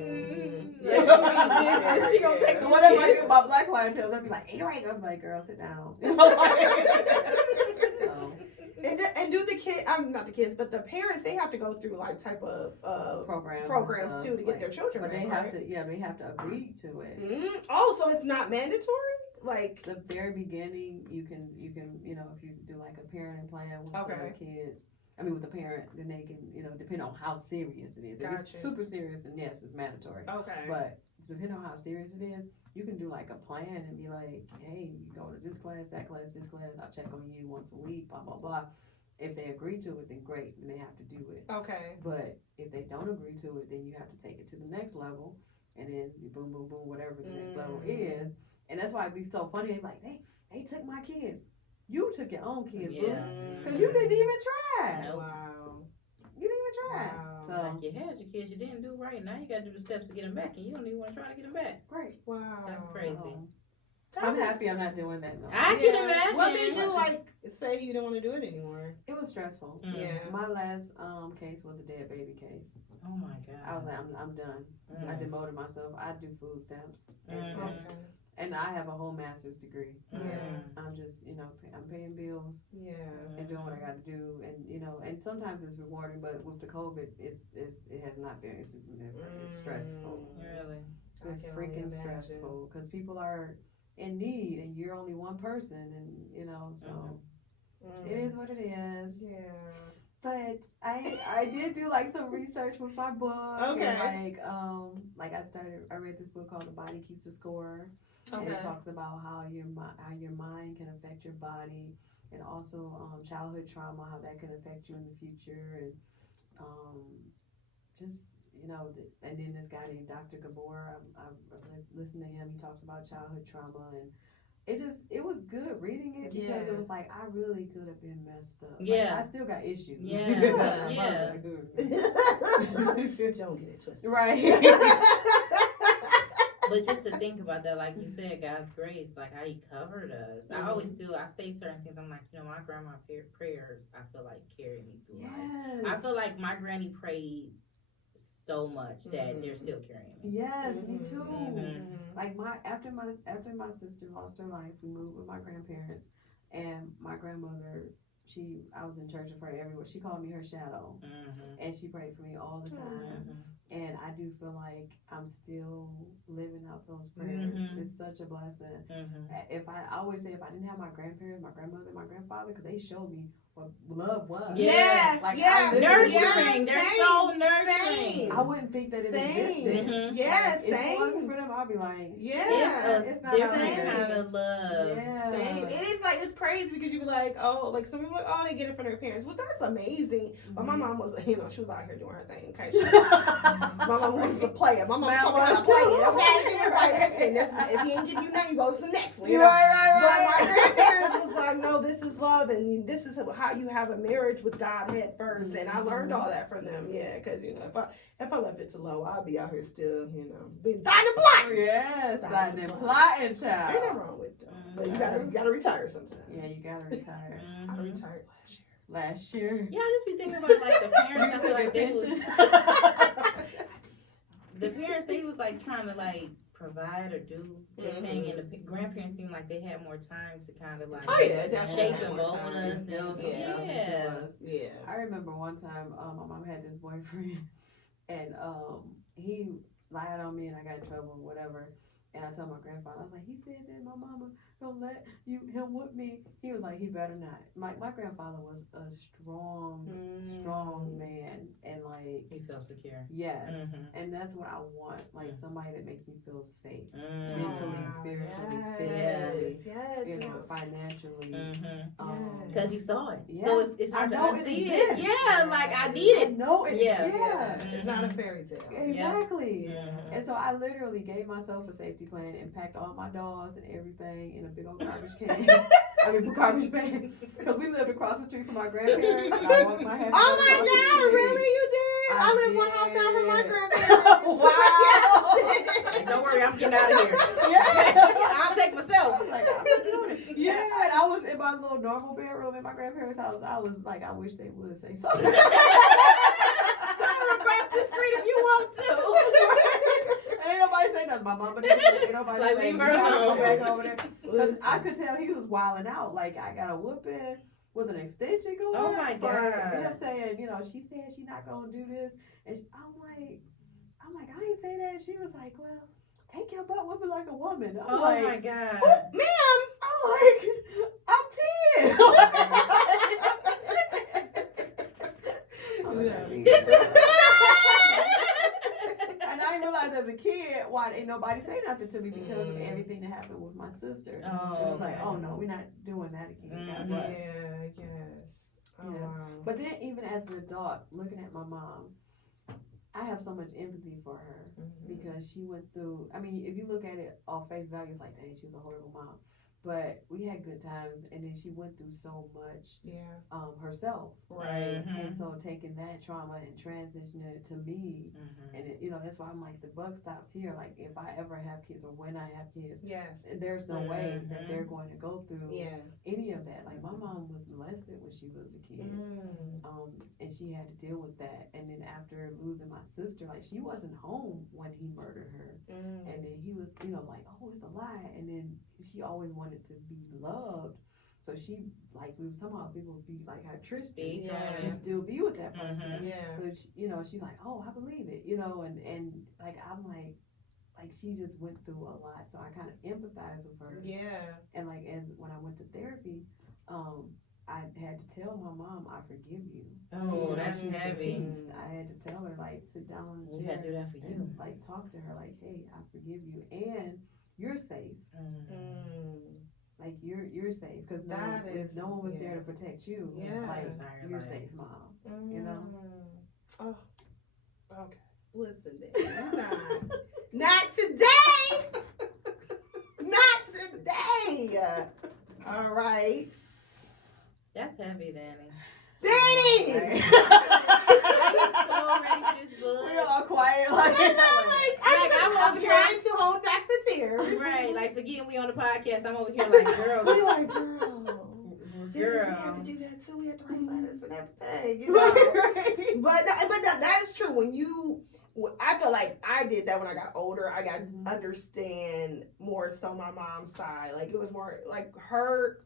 Yeah, she gonna take the whatever I get my black clientele, they'll be like, "Hey, right." I'm like, "Girl, sit down." So, And do the kid? I'm not the kids, but the parents. They have to go through like type of programs and too to get their children. But back, they have right? to, they have to agree to it. Oh, so it's not mandatory? Like The very beginning, you can, you know, if you do like a parenting plan with the kids. I mean, with the parent, then they can, you know, depend on how serious it is. If it's super serious, then yes, it's mandatory. Okay. But depending on how serious it is, you can do like a plan and be like, hey, you go to this class, that class, this class. I'll check on you once a week, blah, blah, blah. If they agree to it, then great, then they have to do it. Okay. But if they don't agree to it, then you have to take it to the next level, and then you boom, boom, boom, whatever the next level is. And that's why it'd be so funny. They're like, they took my kids. You took your own kids, boo. Because you didn't even try. Nope. Wow. You didn't even try. Wow. So, like you had your kids, you didn't do right. Now you got to do the steps to get them back, and you don't even want to try to get them back. great. Wow. That's crazy. I'm happy I'm not doing that, though. I can imagine. What made you like say you don't want to do it anymore? It was stressful. Yeah. My last case was a dead baby case. Oh my God. I was like, I'm done. I demoted myself. I do food stamps. Okay. And I have a whole master's degree. Yeah. I'm just, I'm paying bills Yeah. and doing what I got to do. And, and sometimes it's rewarding, but with the COVID, it has not been. It's been very stressful. Really? It's freaking stressful because people are in need and you're only one person. And, so it is what it is. Yeah. But I did do like some research with my book. Okay. And I read this book called The Body Keeps the Score. Okay. And it talks about how your mind can affect your body, and also childhood trauma, how that can affect you in the future, and and then this guy named Dr. Gabor, I've listened to him. He talks about childhood trauma, and it was good reading it because it was like I really could have been messed up. Yeah, like, I still got issues. Yeah, yeah. Don't get it twisted. Right. But just to think about that, like you said, God's grace, like how He covered us. I always do. I say certain things. I'm like, my grandma prayers, I feel like carried me through life. I feel like my granny prayed so much that they're still carrying me. Yes, me too. Mm-hmm. Like after my sister lost her life, we moved with my grandparents, and my grandmother, I was in church with her everywhere. She called me her shadow, and she prayed for me all the time. And I do feel like I'm still living out those prayers. It's such a blessing. If I always say, if I didn't have my grandparents, my grandmother, my grandfather, because they showed me what love was. Yeah, like nurturing. They're so nurturing. I wouldn't think that it existed. Yeah, If it wasn't for them, I'd be like, it's not different kind of love. Yeah. Same. It is like, it's crazy because you be like, oh, like some people are like, oh, they get it from their parents. Well, that's amazing. But my mom was, she was out here doing her thing. Okay, my mom was a player. My mom taught me how to play it. Okay, she was like, listen, if he ain't give you nothing, you go to the next one. You know? Right. But my grandparents was like, no, this is love, and this is how how you have a marriage with God head first, and I learned all that from them. Yeah, because if I left it too low, I'd be out here still, being dying and plotting. Yes, dying and plotting, child. Ain't nothing wrong with that. But you gotta retire sometime. Yeah, you gotta retire. I retired Last year. Yeah, I just be thinking about like the parents. I feel like they was the parents. They was like trying to like provide or do their thing, and the grandparents seemed like they had more time to kind of like shape and mold us. Yeah. I remember one time, my mom had this boyfriend, and he lied on me, and I got in trouble or whatever. And I told my grandfather, I was like, he said that my mama don't let him with me. He was like, he better not. My grandfather was a strong man, and like He felt secure. yes, and that's what I want, like somebody that makes me feel safe, mentally, spiritually, physically, financially. Because you saw it, Yeah. so it's hard to I know it unsee it. exists. Yeah, like I need I it. know it. Yeah. It's not a fairy tale. Exactly. Mhm. And so I literally gave myself a safety plan and packed all my dolls and everything in a big old garbage can. Garbage bag. Because we lived across the street from my grandparents. And I walked my happy Oh my across the God, street. really? You did? I live one house down from my did. grandparents. Wow. Like, don't worry, I'm getting out of here. Yeah. I'll take myself. I was like, I'm doing it. Yeah, and I was in my little normal bedroom in my grandparents' house. I was like, I wish they would say something. Come across the street if you want to. And ain't nobody say nothing. My mama didn't say. Ain't nobody Like, say leave her alone. Go back over there. Because I could tell he was wilding out. Like, I got a whooping with an extension going. Oh my for God. him saying, she said she not gonna do this, and I'm like, I ain't say that. And she was like, well, take your butt whooping like a woman. I'm Oh like, my God. Ma'am. I'm like, I'm 10. And I realized as a kid why ain't nobody say nothing to me because of everything that happened with my sister. Oh, It was like, okay. oh no, we're not doing that again. God bless. Yes. Oh, Yeah. wow. But then even as an adult, looking at my mom, I have so much empathy for her because she went through, if you look at it on face value, it's like, dang, she was a horrible mom. But we had good times, and then she went through so much herself. Right. And so taking that trauma and transitioning it to me, and that's why I'm like, the buck stops here. Like, if I ever have kids or when I have kids, Yes. there's no way that they're going to go through Yeah. any of that. Like, my mom was molested when she was a kid, and she had to deal with that. And then after losing my sister, like, she wasn't home when he murdered her, and then he was, like, oh, it's a lie. And then she always wanted to be loved. So she, like we was talking about, people would be like her Tristan, you still be with that person. Yeah. So she, she's like, oh, I believe it, and like I'm like she just went through a lot, so I kind of empathize with her. Yeah. And like when I went to therapy, I had to tell my mom, I forgive you. Oh, that's she's heavy. deceased. I had to tell her, like, sit down on the You chair had to do that for you. and like talk to her, like, hey, I forgive you, and you're safe. Like you're safe because if no one was there to protect you, like you're safe, mom. Oh, okay. Listen, then. Not today. Not today. All right. That's heavy, Danny. Danny. I'm so ready for this book. We all quiet, like I'm trying to hold back the tears. Right, like forgetting we on the podcast. I'm over here like, girl. We're like, girl. We had to do that too. We had to write letters and everything, Right. But that is true. I feel like I did that when I got older. I got understand more so my mom's side. Like it was more like her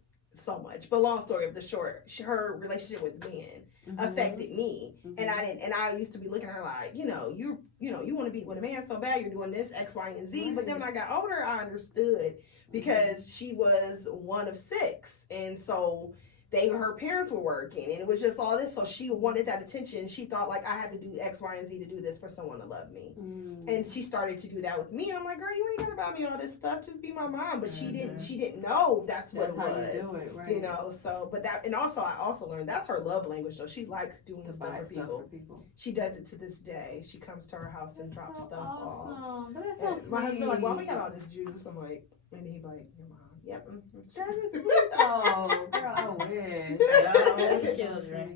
so much. But long story of the short, her relationship with men affected me, and I used to be looking at her like, you want to be with a man so bad, you're doing this X, Y, and Z. Right. But then when I got older, I understood because she was one of 6, and so her parents were working, and it was just all this. So she wanted that attention. She thought like I had to do X, Y, and Z to do this for someone to love me. And she started to do that with me. I'm like, girl, you ain't gotta buy me all this stuff. Just be my mom. But she didn't know that's what it was. How you do it, right? So I also learned that's her love language. So she likes doing stuff for people. She does it to this day. She comes to our house and drops stuff off. But that's so sweet. My husband like, well, we got all this juice. I'm like, and he'd be like, your mom. Yep. That is sweet though. Girl, I wish. Y'all only children.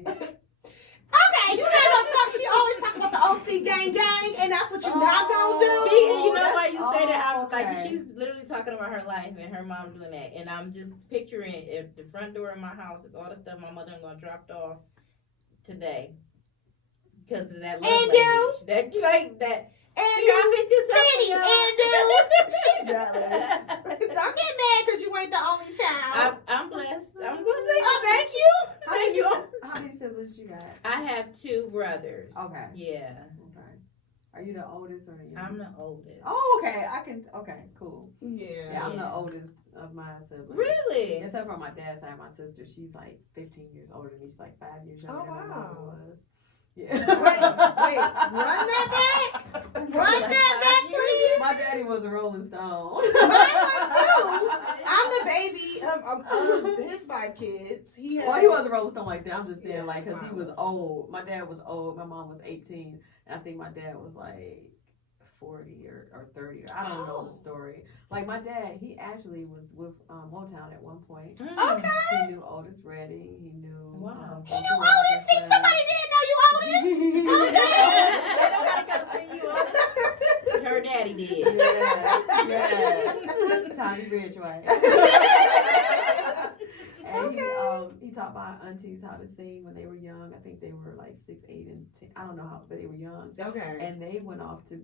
Okay, you not gonna talk. She always talk about the OC gang, and that's what you're not gonna do. See, you know why you say that? I'm okay. like, she's literally talking about her life and her mom doing that, and I'm just picturing if the front door of my house is all the stuff my mother-in-law dropped off today because of that love And language. That like that. And You gotta pick this up. Penny, y'all. she jealous. Don't get mad because you ain't the only child. I'm blessed. I'm gonna say thank you. Thank you. How many siblings you got? I have 2 brothers. Okay. Yeah. Okay. Are you the oldest or the youngest? I'm the oldest. Oh, okay. Okay, cool. Yeah. Yeah, I'm Yeah. the oldest of my siblings. Really? Except for my dad's side, my sister, she's like 15 years older than me. She's like 5 years younger Oh, than my wow. mom was. Yeah. Wait, run that back. Run that back, please. My daddy was a Rolling Stone. Mine was too. I'm the baby of his 5 kids. He had, Well, he wasn't a Rolling Stone like that. I'm just saying, Yeah, like, because he mine was was. old. My dad was old. My mom was 18. And I think my dad was like 40 or 30. I don't know the story. Like, my dad, he actually was with Motown at one point. Okay. He knew Otis Redding. He knew. Wow. He knew Otis. See, somebody didn't know you Otis. They don't gotta come see you. Her daddy did. Yes. Tommy Ridgeway. And he taught my aunties how to sing when they were young. I think they were like 6, 8, and 10. I don't know how, but they were young. Okay. And they went off to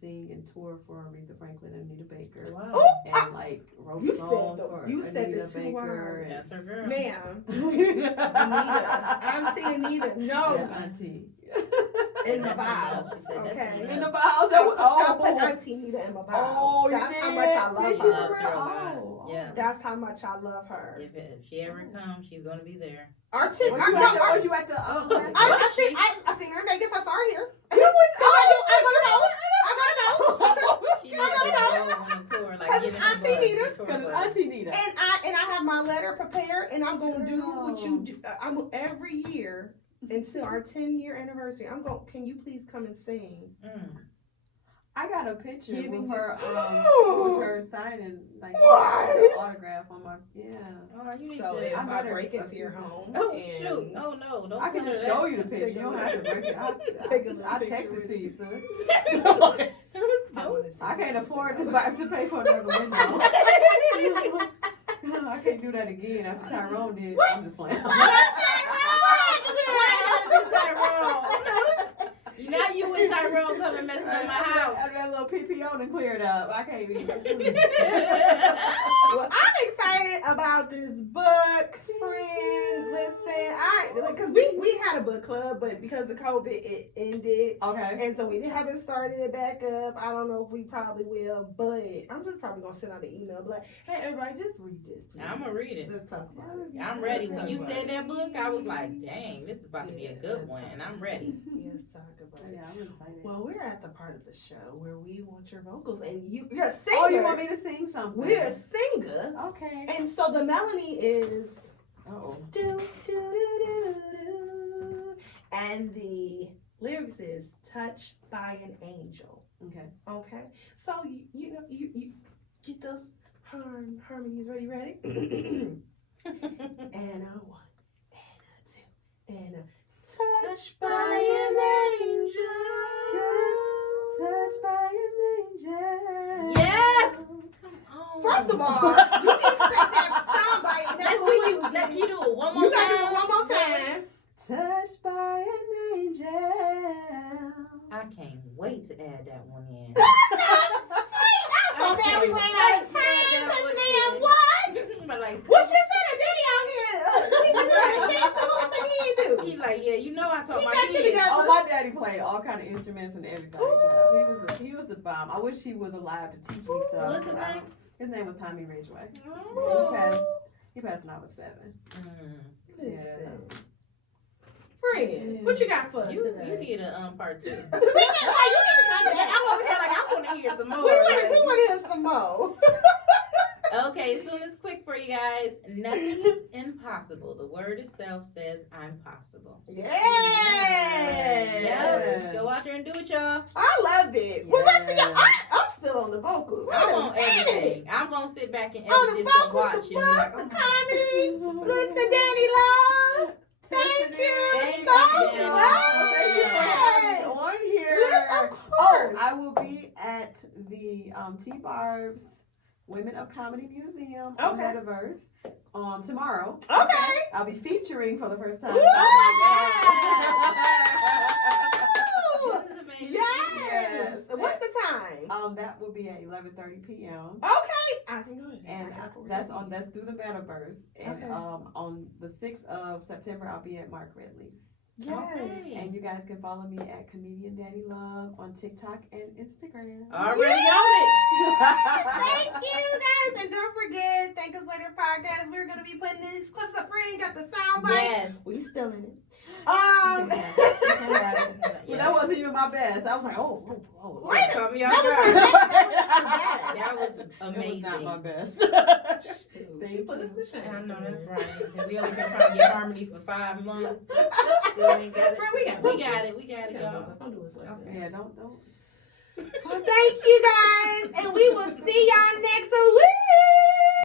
sing and tour for Aretha Franklin and Anita Baker. Wow. And like wrote You songs said for you said Anita the 2 Baker. words. That's her girl. Ma'am. And Anita. I'm seeing Anita. No. yeah, auntie. In the That's vows. enough. She said that's Okay. enough. In the house, that was I put oh. Auntie Nita in my vows. Oh, you That's did? how much I love Did she her. for real? God. Oh, Yeah. That's how much I love her. If she ever comes, she's gonna be there. Was you at the I seen her in Vegas. I saw her here. You went I go to know. She needs to go on a tour, like Cause get it's in the Auntie bus, Nita. the tour Because it's bus. Auntie Nita. And I have my letter prepared, and I'm gonna do what you do. I'm every year until our 10-year anniversary. Can you please come and sing? I got a picture Giving with you- her signing like What? the autograph on my Oh, you need So to. if I I met her break a into few your times. home, Oh and shoot! Oh no! Don't I can tell just her show that. you the picture. Take a You don't look. have to break it. Take a little I'll picture text it with to me. you, sis. I I can't afford to pay for another window. I can't do that again after Tyrone did. I'm just playing. Now you and Tyrone come and messing up my house. After that little PPO done cleared up, I can't even. Well, I'm excited about this book, friend. Listen, because we had a book club, but because of COVID, it ended. Okay. And so we haven't started it back up. I don't know if we probably will, but I'm just probably gonna send out an email, be like, hey, everybody, just read this. Please. I'm gonna read it. Let's talk about it. I'm ready. When you said that book, I was like, dang, this is about to be a good one, and I'm ready. Let's talk about it. Yeah, I'm excited. Well, we're at the part of the show where we want your vocals, and you're a singer. Oh, you want me to sing something? We're a singer. Okay. And so the melody is Uh-oh. do do do do do, and the lyrics is "Touched by an Angel." Okay. Okay, so you know you get those harmonies. Are you ready? And a 1 and a 2 and a touched by an angel. Touched by an angel. Yes. Come on. First of all, you need to take that soundbite and that's Let's what do we it. use. Let you do it one more You gotta do time. it one more time. Touched by an angel. Oh, I can't wait to add that one in. So bad we ran out of time, cause man, what? Like, What you said? A daddy out here teaching me how to sing, so what the he do? he like, yeah, you know I taught He my got you kids. together. Oh, my daddy played all kind of instruments and everything. Child. He was a bomb. I wish he was alive to teach me stuff. What's his name? His name was Tommy Ridgeway. Oh. He passed when I was 7. Listen. Friend, what you got for us You today? need a part 2. You need to come back. I'm over here like I want to hear some more. We want to hear some more. Okay, so it's quick for you guys. Nothing is impossible. The word itself says I'm possible. Yeah. Yep. Go out there and do it, y'all. I love it. Well, listen, y'all, I'm still still on the vocals. I Wait a want minute. everything. I'm gonna sit back and On edit the this and vocals, watch the and be book, like, the oh, comedy. Listen, Danny Love. Thank you Thank so you, much. Danny. Thank you for having me on here. Yes, of Oh, course. I will be at the T Barb's Women of Comedy Museum on Okay. Metaverse tomorrow. Okay. I'll be featuring for the first time. Ooh. this is amazing. Yes. Yes. What's the time? That will be at 11:30 p.m. Okay. I can go to that. And I got it. that's through the Metaverse. And Okay. on the 6th of September, I'll be at Mark Ridley's. Yes. Okay. And you guys can follow me at Comedian Danny Love on TikTok and Instagram. Already on Thank you guys, and don't forget, Thank Us Later podcast. We're gonna be putting these clips up. Friend got the sound it. bite. Yes. We still in it. But that wasn't even my best. I was like, oh. Wait a Caught me That off was guard. her best. That was It amazing. was not my best. She put us to shame. I know that's right. And we only been trying to get harmony for 5 months. Still ain't got it. We got it, y'all. Don't do us like that. Yeah, don't. Well, thank you guys, and we will see y'all next week.